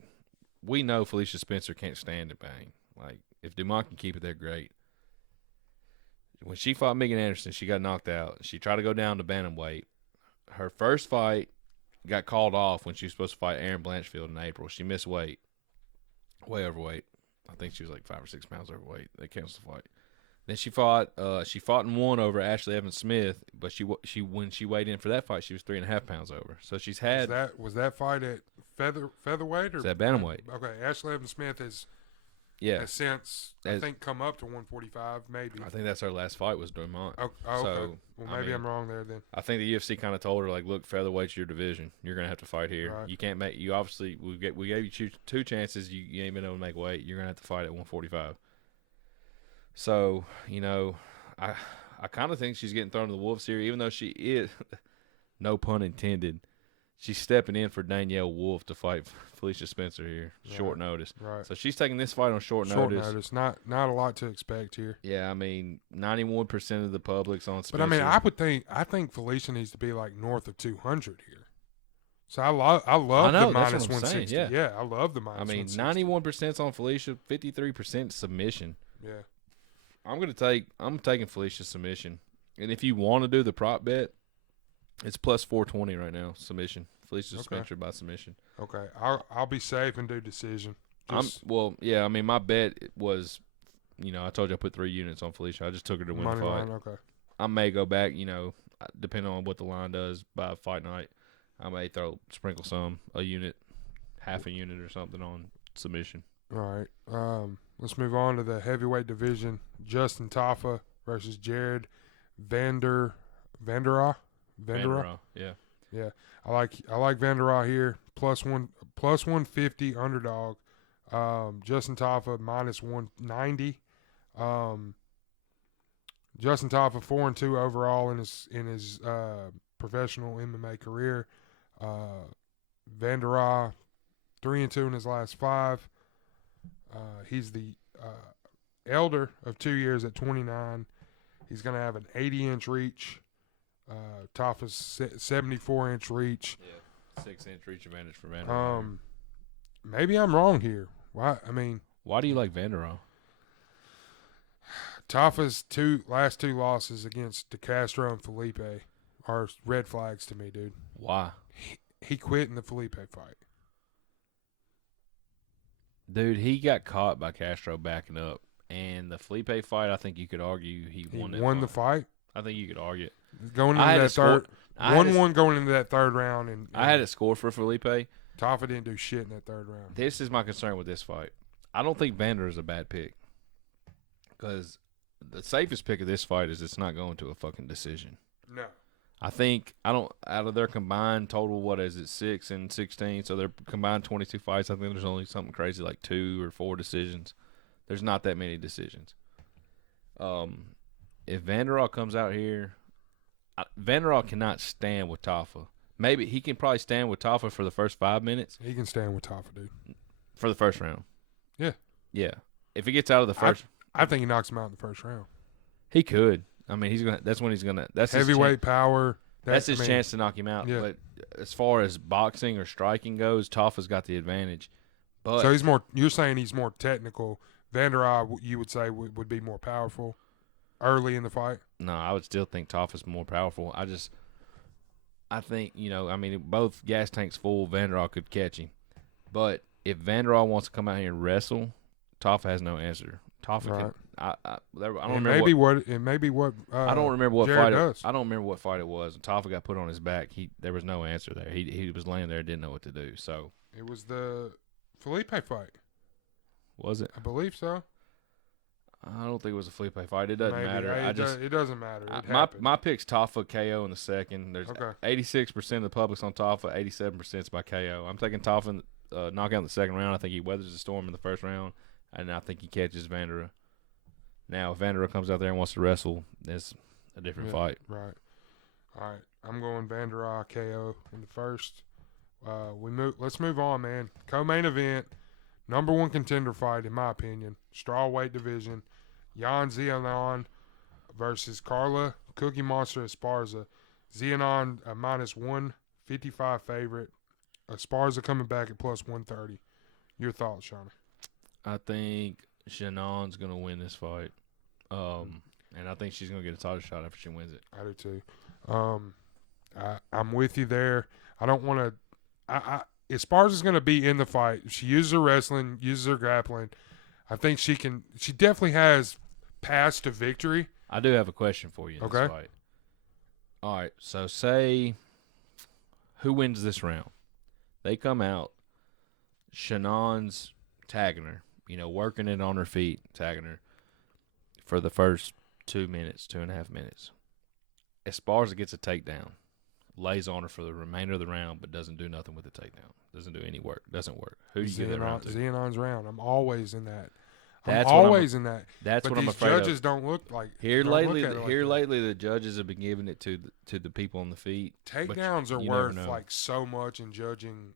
we know Felicia Spencer can't stand it, bang. Like, if Dumont can keep it there, great. When she fought Megan Anderson, she got knocked out. She tried to go down to bantamweight. Her first fight got called off when she was supposed to fight Erin Blanchfield in April. She missed weight, way overweight. I think she was like 5 or 6 pounds overweight. They canceled the fight. Then she fought and won over Ashley Evans Smith, but she when she weighed in for that fight, she was 3.5 pounds over. So she's had was that fight at featherweight or is that bantamweight? Okay, Ashley Evans Smith has since I think come up to 145 maybe. I think that's her last fight was Dumont. Okay. So, well, maybe I'm wrong there then. I think the UFC kind of told her, like, look, featherweight's your division. You're gonna have to fight here. Right. You can't make. You obviously we gave you two chances. You ain't been able to make weight. You're gonna have to fight at 145. So, I kind of think she's getting thrown to the wolves here, even though she is, no pun intended, she's stepping in for Danielle Wolf to fight Felicia Spencer here, short notice. Right. So she's taking this fight on short notice. Not a lot to expect here. Yeah, I mean, 91% of the public's on Spencer. But I mean, I think Felicia needs to be like north of 200 here. So I love the minus 160. Yeah, I love the minus 160. I mean, 91%'s on Felicia, 53% submission. Yeah. I'm taking Felicia's submission. And if you want to do the prop bet, it's plus 420 right now, submission. Felicia Spencer by submission. Okay. I'll be safe and do decision. My bet was, I told you I put 3 units on Felicia. I just took her to win the fight. Line, okay. I may go back, depending on what the line does by fight night. I may sprinkle a unit, half a unit or something on submission. All right. Let's move on to the heavyweight division. Justin Tafa versus Jared Venderoth. Yeah. Yeah. I like Venderoth here. Plus 150 underdog. Justin Tafa minus 190. Justin Tafa 4-2 overall in his professional MMA career. Venderoth 3-2 in his last 5. He's the elder of 2 years at 29. He's going to have an 80-inch reach. Tafa's 74-inch reach. Yeah, 6-inch reach advantage for Venderoth. Maybe I'm wrong here. Why do you like Venderoth? Tafa's last two losses against Cashero and Felipe are red flags to me, dude. Why? He quit in the Felipe fight. Dude, he got caught by Cashero backing up. And the Felipe fight, I think you could argue he won the fight. I think you could argue it. Going into that third, 1-1 going into that third round. And I had it scored for Felipe. Tafa didn't do shit in that third round. This is my concern with this fight. I don't think Vander is a bad pick. Because the safest pick of this fight is it's not going to a fucking decision. No. I think out of their combined total, 6 and 16, so their combined 22 fights, I think there's only something crazy like 2 or 4 decisions. There's not that many decisions. If Venderoth comes out here, Venderoth cannot stand with Tafa. Maybe he can probably stand with Tafa for the first 5 minutes. He can stand with Tafa, dude. For the first round. Yeah. Yeah. If he gets out of the first, I think he knocks him out in the first round. He could. I mean, that's when he's gonna. That's heavyweight power. That's his chance to knock him out. Yeah. But as far as boxing or striking goes, Tafa's got the advantage. But so he's more. You're saying he's more technical. Venderoth, you would say, would be more powerful early in the fight. No, I would still think Tafa's more powerful. I think both gas tanks full. Venderoth could catch him, but if Venderoth wants to come out here and wrestle, Tafa has no answer. Tafa right. can. I don't remember what I don't remember what Jared fight. Does. I don't remember what fight it was. And Tafa got put on his back. There was no answer there. He was laying there, didn't know what to do. So it was the Felipe fight. Was it? I believe so. I don't think it was a Felipe fight. It doesn't matter. It doesn't matter. My pick's Tafa KO in the second. There's 86% of the public's on Tafa. 87% is by KO. I'm taking Tafa in knockout in the second round. I think he weathers the storm in the first round, and I think he catches Venderoth. Now, if Venderoth comes out there and wants to wrestle, it's a different fight. Right. All right. I'm going Venderoth KO in the first. Let's move on, man. Co-main event, number one contender fight, in my opinion. Strawweight division. Jan Zenon versus Carla Cookie Monster Esparza. Zenon a minus 155 favorite. Esparza coming back at plus 130. Your thoughts, Shawnee? I think Shanon's going to win this fight. And I think she's going to get a title shot after she wins it. I do too. I'm with you there. I don't want to. Esparza's going to be in the fight. She uses her wrestling, uses her grappling. I think she can. She definitely has paths to victory. I do have a question for you in this fight. All right, so say who wins this round? They come out. Shanon's tagging her, working it on her feet, tagging her for the first 2 minutes, 2.5 minutes. Esparza gets a takedown, lays on her for the remainder of the round, but doesn't do nothing with the takedown. Doesn't do any work. Doesn't work. Who do you give that round to? Zenon's round. I'm always in that. That's I'm always in that. That's but what I'm afraid of. These judges don't look like here lately. Lately, the judges have been giving it to the people on the feet. Takedowns are worth like so much in judging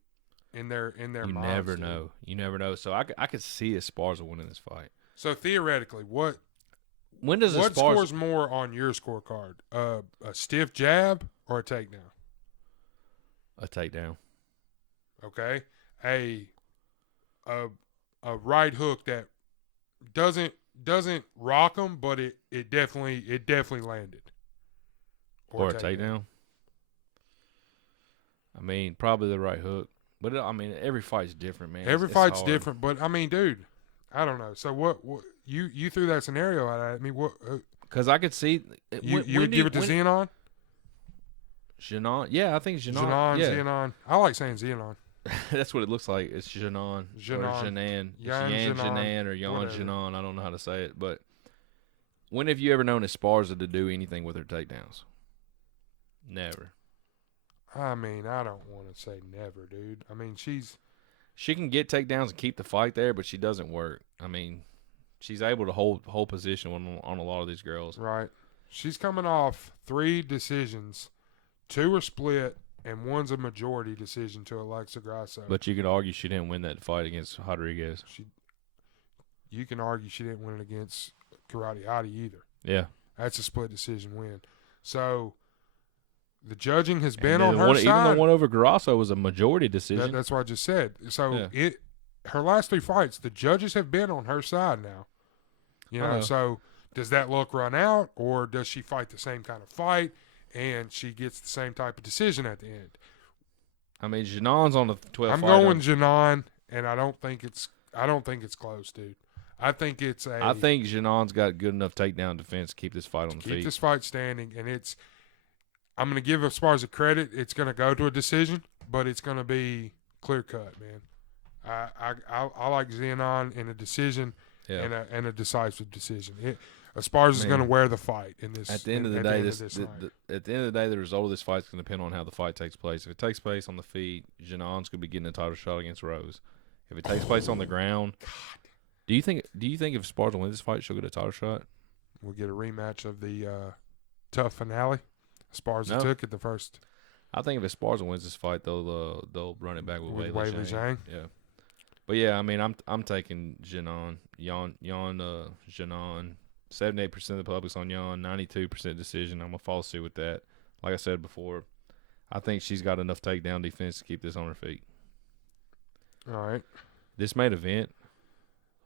in their You minds, never know. You never know. So I could see Esparza winning this fight. So theoretically, what Esparza scores more on your scorecard? A stiff jab or a takedown? A takedown. Okay. A right hook that doesn't rock them, but it definitely landed. Or a takedown. I mean, probably the right hook. But I mean, every fight's different, man. Every fight's different, but I mean, dude, I don't know. So what you threw that scenario at me? What? Because I could see you would give it to Zenon. Zenon, yeah, I think Zenon. Zenon. I like saying Zenon. That's what it looks like. It's Zenon. Or Janan. Yan Janan or Yan Janan. I don't know how to say it. But when have you ever known Esparza to do anything with her takedowns? Never. I mean, I don't want to say never, dude. I mean, she can get takedowns and keep the fight there, but she doesn't work. I mean, she's able to hold position on a lot of these girls. Right. She's coming off 3 decisions. 2 are split, and 1's a majority decision to Alexia Grasso. But you could argue she didn't win that fight against Rodriguez. You can argue she didn't win it against Karate Hottie either. Yeah. That's a split decision win. So the judging has been on her side. Even the one over Grasso was a majority decision. That's what I just said. So her last 3 fights, the judges have been on her side now. So does that luck run out, or does she fight the same kind of fight and she gets the same type of decision at the end? I mean, Janon's on the 12th. I'm going Janon, and I don't think it's close, dude. I think Janon's got good enough takedown defense to keep this fight on the feet. Keep this fight standing, and I'm going to give Esparza credit. It's going to go to a decision, but it's going to be clear cut, man. I like Zenon in a decision and a decisive decision. Esparza's going to wear the fight in this. At the end of the day, at the end of the day, the result of this fight is going to depend on how the fight takes place. If it takes place on the feet, Janon's going to be getting a title shot against Rose. If it takes place on the ground, do you think if Esparza wins this fight, she'll get a title shot? We'll get a rematch of the tough finale. Esparza took it the first. I think if Esparza wins this fight, they'll run it back with Weili Zhang. Yeah, but yeah, I mean, I'm taking Janon, Janon. 78% of the public's on Jan, 92% decision. I'm gonna follow suit with that. Like I said before, I think she's got enough takedown defense to keep this on her feet. All right. This main event,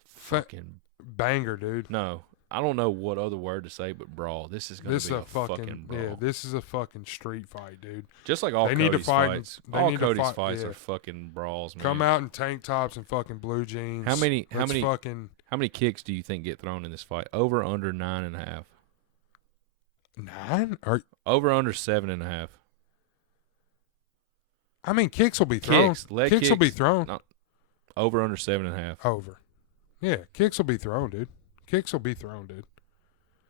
fucking banger, dude. No. I don't know what other word to say but brawl. This is going to be a fucking brawl. Yeah, this is a fucking street fight, dude. Just like all Cody's fights. All Cody's fights are fucking brawls, man. Come out in tank tops and fucking blue jeans. How many kicks do you think get thrown in this fight? Over under 9.5. 9? Over under 7.5. I mean, kicks will be thrown. Kicks will be thrown. No, over under 7.5. Over. Yeah, kicks will be thrown, dude. Kicks will be thrown, dude.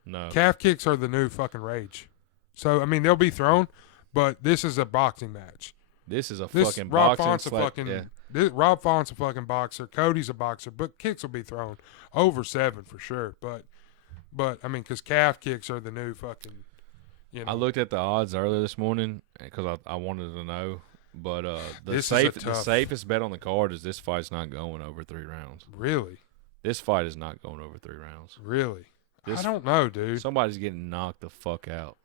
No. Calf kicks are the new fucking rage. So, I mean, they'll be thrown, but this is a boxing match. This is a fucking boxing Rob Font's a fucking boxer. Cody's a boxer, but kicks will be thrown. Over 7 for sure. But But I mean, because calf kicks are the new fucking. You know. I looked at the odds earlier this morning because I wanted to know, but the safest bet on the card is this fight's not going over 3 rounds. Really? This fight is not going over 3 rounds. Really? I don't know, dude. Somebody's getting knocked the fuck out.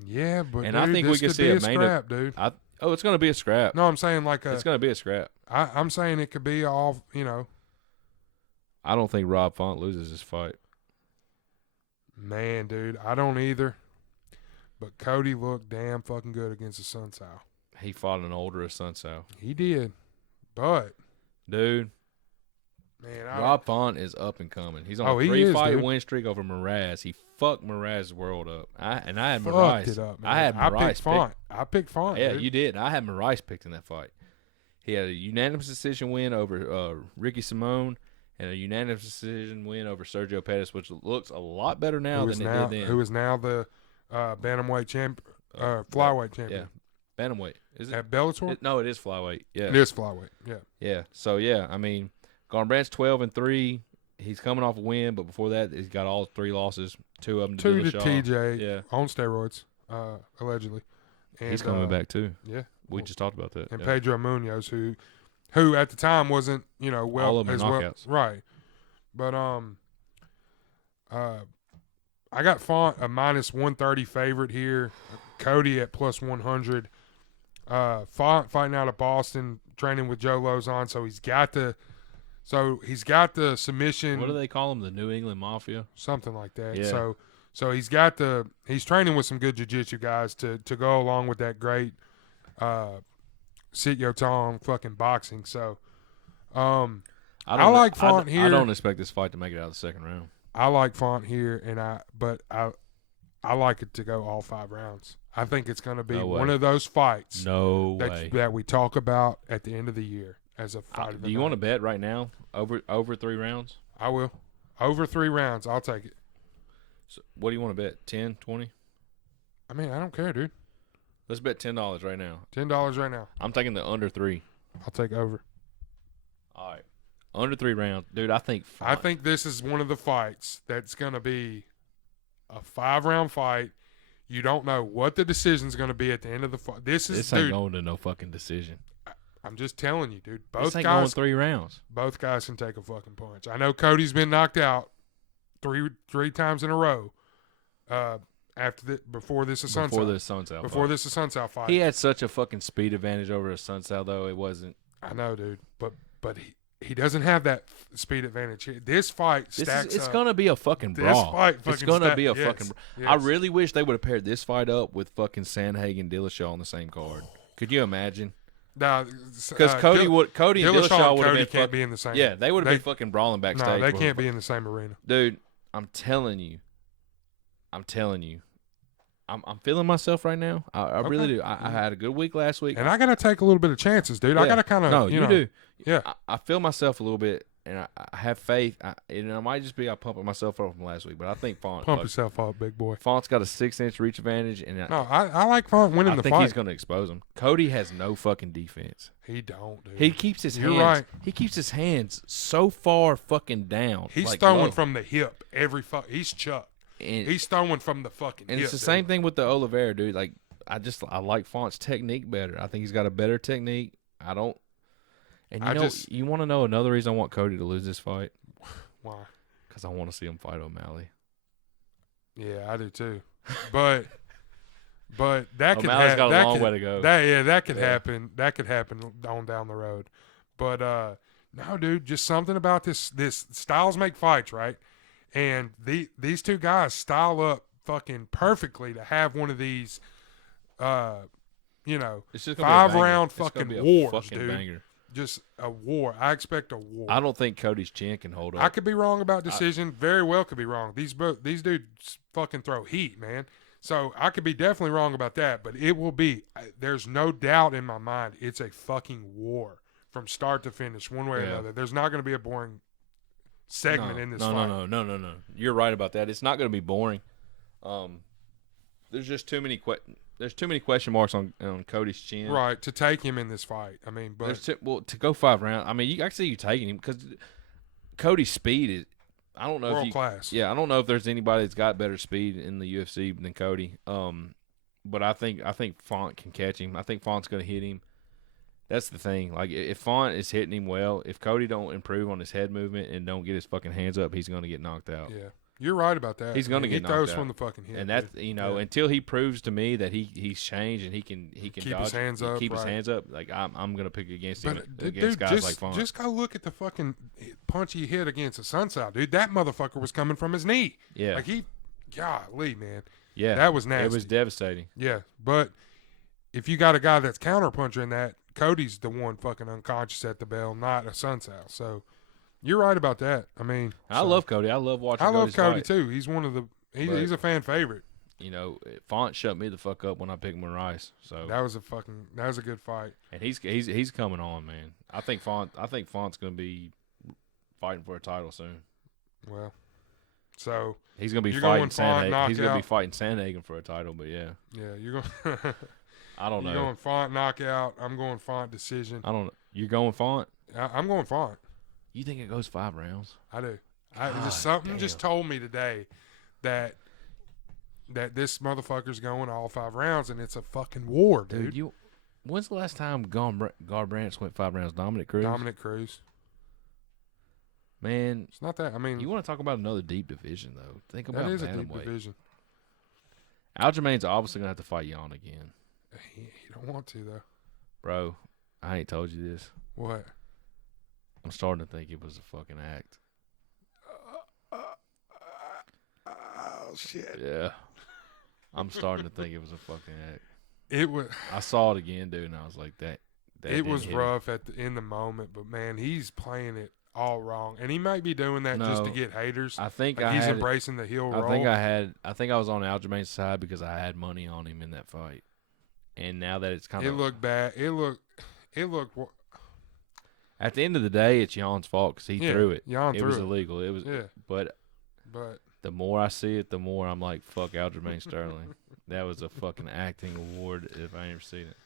Yeah, but and dude, I think this we could could see be a scrap, dude. It's going to be a scrap. No, I'm saying it's going to be a scrap. I'm saying it could be all, you know. I don't think Rob Font loses this fight. Man, dude, I don't either. But Cody looked damn fucking good against the Sun Sal. He fought an older Sun Sal. He did. But, dude, man, Rob Font is up and coming. He's on a 3-fight win streak over Mraz. He fucked Mraz's world up. I had Mraz. I picked Font. I picked Font. Yeah, dude. you did. I had Mraz picked in that fight. He had a unanimous decision win over Ricky Simone and a unanimous decision win over Sergio Pettis, which looks a lot better now than it did then. Who is now the bantamweight champ, flyweight champion. Yeah, bantamweight. Is it at Bellator? No, it is flyweight. Yeah, it is flyweight. Yeah. Yeah. So yeah, I mean, Garbrandt's 12-3. He's coming off a win, but before that, he's got all 3 losses. 2 of them to Dillashaw. TJ. On steroids, allegedly. And, he's coming back too. Yeah. We just talked about that. And Pedro Munez, who at the time wasn't, you know, well all of them as knockouts. Well, right? But I got Font a -130 favorite here. Cody at +100. Font fighting out of Boston, training with Joe Lozon, so he's got the submission. What do they call him? The New England Mafia, something like that. Yeah. So he's training with some good jiu-jitsu guys to go along with that great Sit Yo Tong fucking boxing. So I like Font here. I don't expect this fight to make it out of the second round. I like Font here, but I like it to go all 5 rounds. I think it's going to be one of those fights that we talk about at the end of the year as a fight. Do you want to bet right now over 3 rounds? I will. Over 3 rounds, I'll take it. So what do you want to bet? 10, 20? I mean, I don't care, dude. Let's bet $10 right now. $10 right now. I'm taking the under 3. I'll take over. All right. Under 3 rounds. Dude, I think this is one of the fights that's going to be a 5-round fight. You don't know what the decision's going to be at the end of the fight. This ain't going to no fucking decision. I'm just telling you, dude. This ain't going 3 rounds. Both guys can take a fucking punch. I know Cody's been knocked out three times in a row. Before this is Sun Sal fight. He had such a fucking speed advantage over a Sun Sal, though. It wasn't. I know, dude. But he doesn't have that speed advantage. This fight stacks It's up. going to be a fucking brawl. It's going to be a fucking brawl. I really wish they would have paired this fight up with fucking Sandhagen and Dillashaw on the same card. Could you imagine? No, because Cody and Dillashaw would have been can't be in the same. Yeah, they would have been fucking brawling backstage. No, they can't be in the same arena. Dude, I'm telling you. I'm feeling myself right now. I really do. I had a good week last week. And I got to take a little bit of chances, dude. Yeah. I got to kind of, No, you do. Yeah. I feel myself a little bit, and I have faith. It might just be I pumping myself up from last week, but I think Font. Pump yourself up, big boy. Font's got a 6-inch reach advantage. And I like Font winning the fight. I think he's going to expose him. Cody has no fucking defense. He don't, dude. He keeps his hands. You're right. He keeps his hands so far fucking down. He's throwing from the hip he's Chuck. And he's throwing from the fucking hip. And it's the same thing with the Oliveira, dude. Like, I like Font's technique better. I think he's got a better technique. I don't. And you want to know another reason I want Cody to lose this fight? Why? Because I want to see him fight O'Malley. Yeah, I do too. But that could O'Malley's got a long way to go. That could happen. That could happen on down the road. But no, dude, just something about this styles make fights, right? And these two guys style up fucking perfectly to have one of these, 5-round fucking wars, dude. Banger. Just a war. I expect a war. I don't think Cody's chin can hold up. I could be wrong about decision. Very well could be wrong. These dudes fucking throw heat, man. So I could be definitely wrong about that. But it will be. There's no doubt in my mind. It's a fucking war from start to finish, one way or another. There's not going to be a boring segment in this fight. No. You're right about that. It's not going to be boring. There's just too many question marks on Cody's chin. Right, to take him in this fight. I mean, but to go 5 rounds. I mean, I can see you taking him because Cody's speed is. I don't know world class. Yeah, I don't know if there's anybody that's got better speed in the UFC than Cody. But I think Font can catch him. I think Font's going to hit him. That's the thing. Like, if Font is hitting him well, if Cody don't improve on his head movement and don't get his fucking hands up, he's going to get knocked out. Yeah. You're right about that. He's going to get knocked out. He throws from the fucking hip. And that's, until he proves to me that he's changed and he can keep dodge, his hands up. Keep his hands up. Like, I'm going to pick against him, dude, against guys like Font. Just go look at the fucking punch he hit against the Sunsow, dude. That motherfucker was coming from his knee. Yeah. Like, golly, man. Yeah. That was nasty. It was devastating. Yeah. But if you got a guy that's counterpunching that, Cody's the one fucking unconscious at the bell, not a Sunsow. So, you're right about that. I mean, I love Cody. I love watching. I love Cody fight. too. He's one of the. He's a fan favorite. Font shut me the fuck up when I picked him in Rice. So that was a good fight. And he's coming on, man. I think Font's gonna be fighting for a title soon. Well, so he's gonna be fighting Sandhagen. He's gonna be fighting Sandhagen for a title. But yeah, you're going. I don't know. You're going Font knockout. I'm going Font decision. I don't know. You're going Font. I'm going Font. You think it goes 5 rounds? I do. Something just told me today that this motherfucker's going all 5 rounds, and it's a fucking war, dude. When's the last time Garbrandt went 5 rounds? Dominic Cruz. Man, it's not that. I mean, you want to talk about another deep division though? Think about that is a deep division. Aljamain's obviously gonna have to fight Jan again. He don't want to though, bro. I ain't told you this. What? I'm starting to think it was a fucking act. Oh shit. Yeah. I'm starting to think it was a fucking act. It was. I saw it again, dude, and I was like, that it was rough in the moment, but man, he's playing it all wrong, and he might be doing that just to get haters. I think he's embracing the heel roll. I think I was on Aljamain's side because I had money on him in that fight, and now that it's kind of, it looked bad. It looked. At the end of the day, it's Jan's fault because he threw it. It was illegal. It was, but the more I see it, the more I'm like, fuck Aljamain Sterling. That was a fucking acting award if I ever seen it.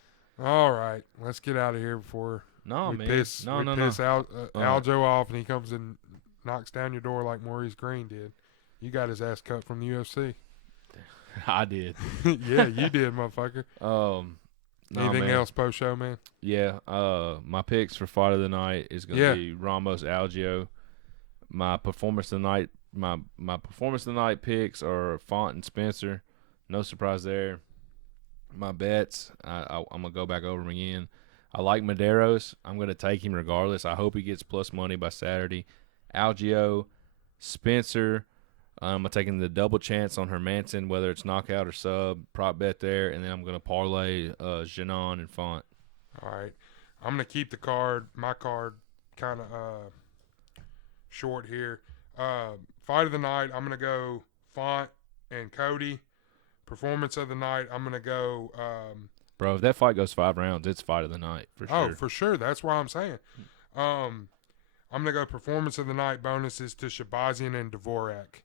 All right, let's get out of here before we piss Aljo off and he comes and knocks down your door like Maurice Green did. You got his ass cut from the UFC. I did. Yeah, you did, motherfucker. Anything else post show, man? Yeah. My picks for fight of the night is gonna be Ramos Algio. My performance of the night. My performance of the night picks are Font and Spencer. No surprise there. My bets, I'm gonna go back over them again. I like Medeiros. I'm gonna take him regardless. I hope he gets plus money by Saturday. Algio, Spencer. I'm taking the double chance on Hermanson, whether it's knockout or sub. Prop bet there, and then I'm gonna parlay Janon and Font. All right, I'm gonna keep my card, kind of short here. Fight of the night, I'm gonna go Font and Cody. Performance of the night, I'm gonna go. Bro, if that fight goes 5 rounds, it's fight of the night for sure. Oh, for sure. That's why I'm saying. I'm gonna go performance of the night bonuses to Shabazian and Dvorak.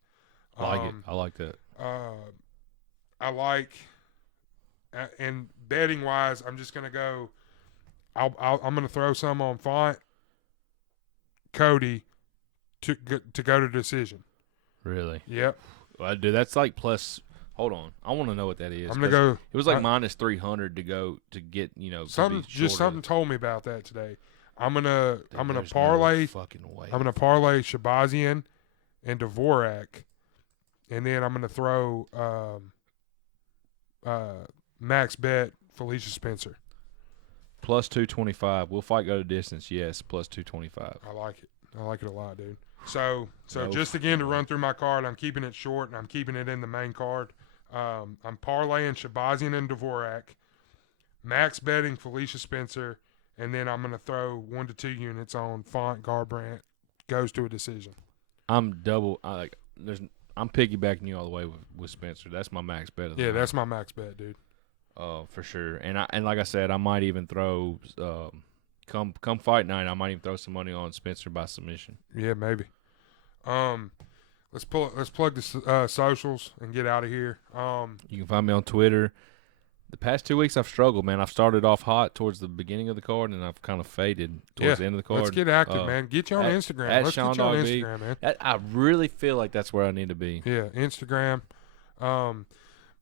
I like it. I like that. I like, and betting wise, I'm just gonna go. I'm gonna throw some on Font, Cody, to go to decision. Really? Yep. Well, dude, that's like plus. Hold on, I want to know what that is. I'm gonna go. It was like minus 300 to go to get something told me about that today. I'm gonna parlay. No fucking way. I'm gonna parlay Shabazian and Dvorak, and then I'm gonna throw max bet Felicia Spencer. Plus 225. Will fight go to distance? Yes. Plus 225. I like it. I like it a lot, dude. So just again to run through my card, I'm keeping it short and I'm keeping it in the main card. I'm parlaying Shabazian and Dvorak, max betting Felicia Spencer, and then I'm going to throw 1 to 2 units on Font Garbrandt. Goes to a decision. I'm piggybacking you all the way with Spencer. That's my max bet. That's my max bet, dude. For sure. And like I said, I might even throw come fight night. I might even throw some money on Spencer by submission. Yeah, maybe. Let's plug the socials and get out of here. You can find me on Twitter The past 2 weeks I've struggled, man. I've started off hot towards the beginning of the card, and I've kind of faded towards the end of the card. Let's get active, man. Get you on Instagram. Let's get you on Instagram, man. I really feel like that's where I need to be. Yeah, Instagram.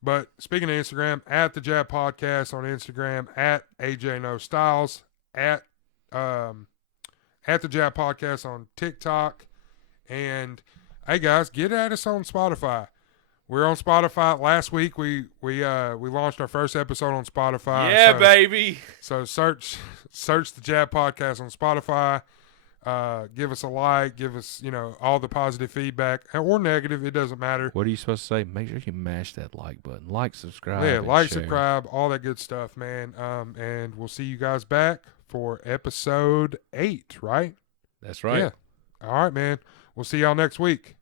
But speaking of Instagram, at the Jab Podcast on Instagram, at AJ No Styles, at the Jab Podcast on TikTok, and hey guys, get at us on Spotify. We're on Spotify. Last week we launched our first episode on Spotify. Yeah, baby. So search the Jab Podcast on Spotify. Give us a like. Give us all the positive feedback or negative. It doesn't matter. What are you supposed to say? Make sure you mash that like button. Like, subscribe. Yeah, like, share. subscribe, all that good stuff, man. And we'll see you guys back for episode 8, right? That's right. Yeah. All right, man. We'll see y'all next week.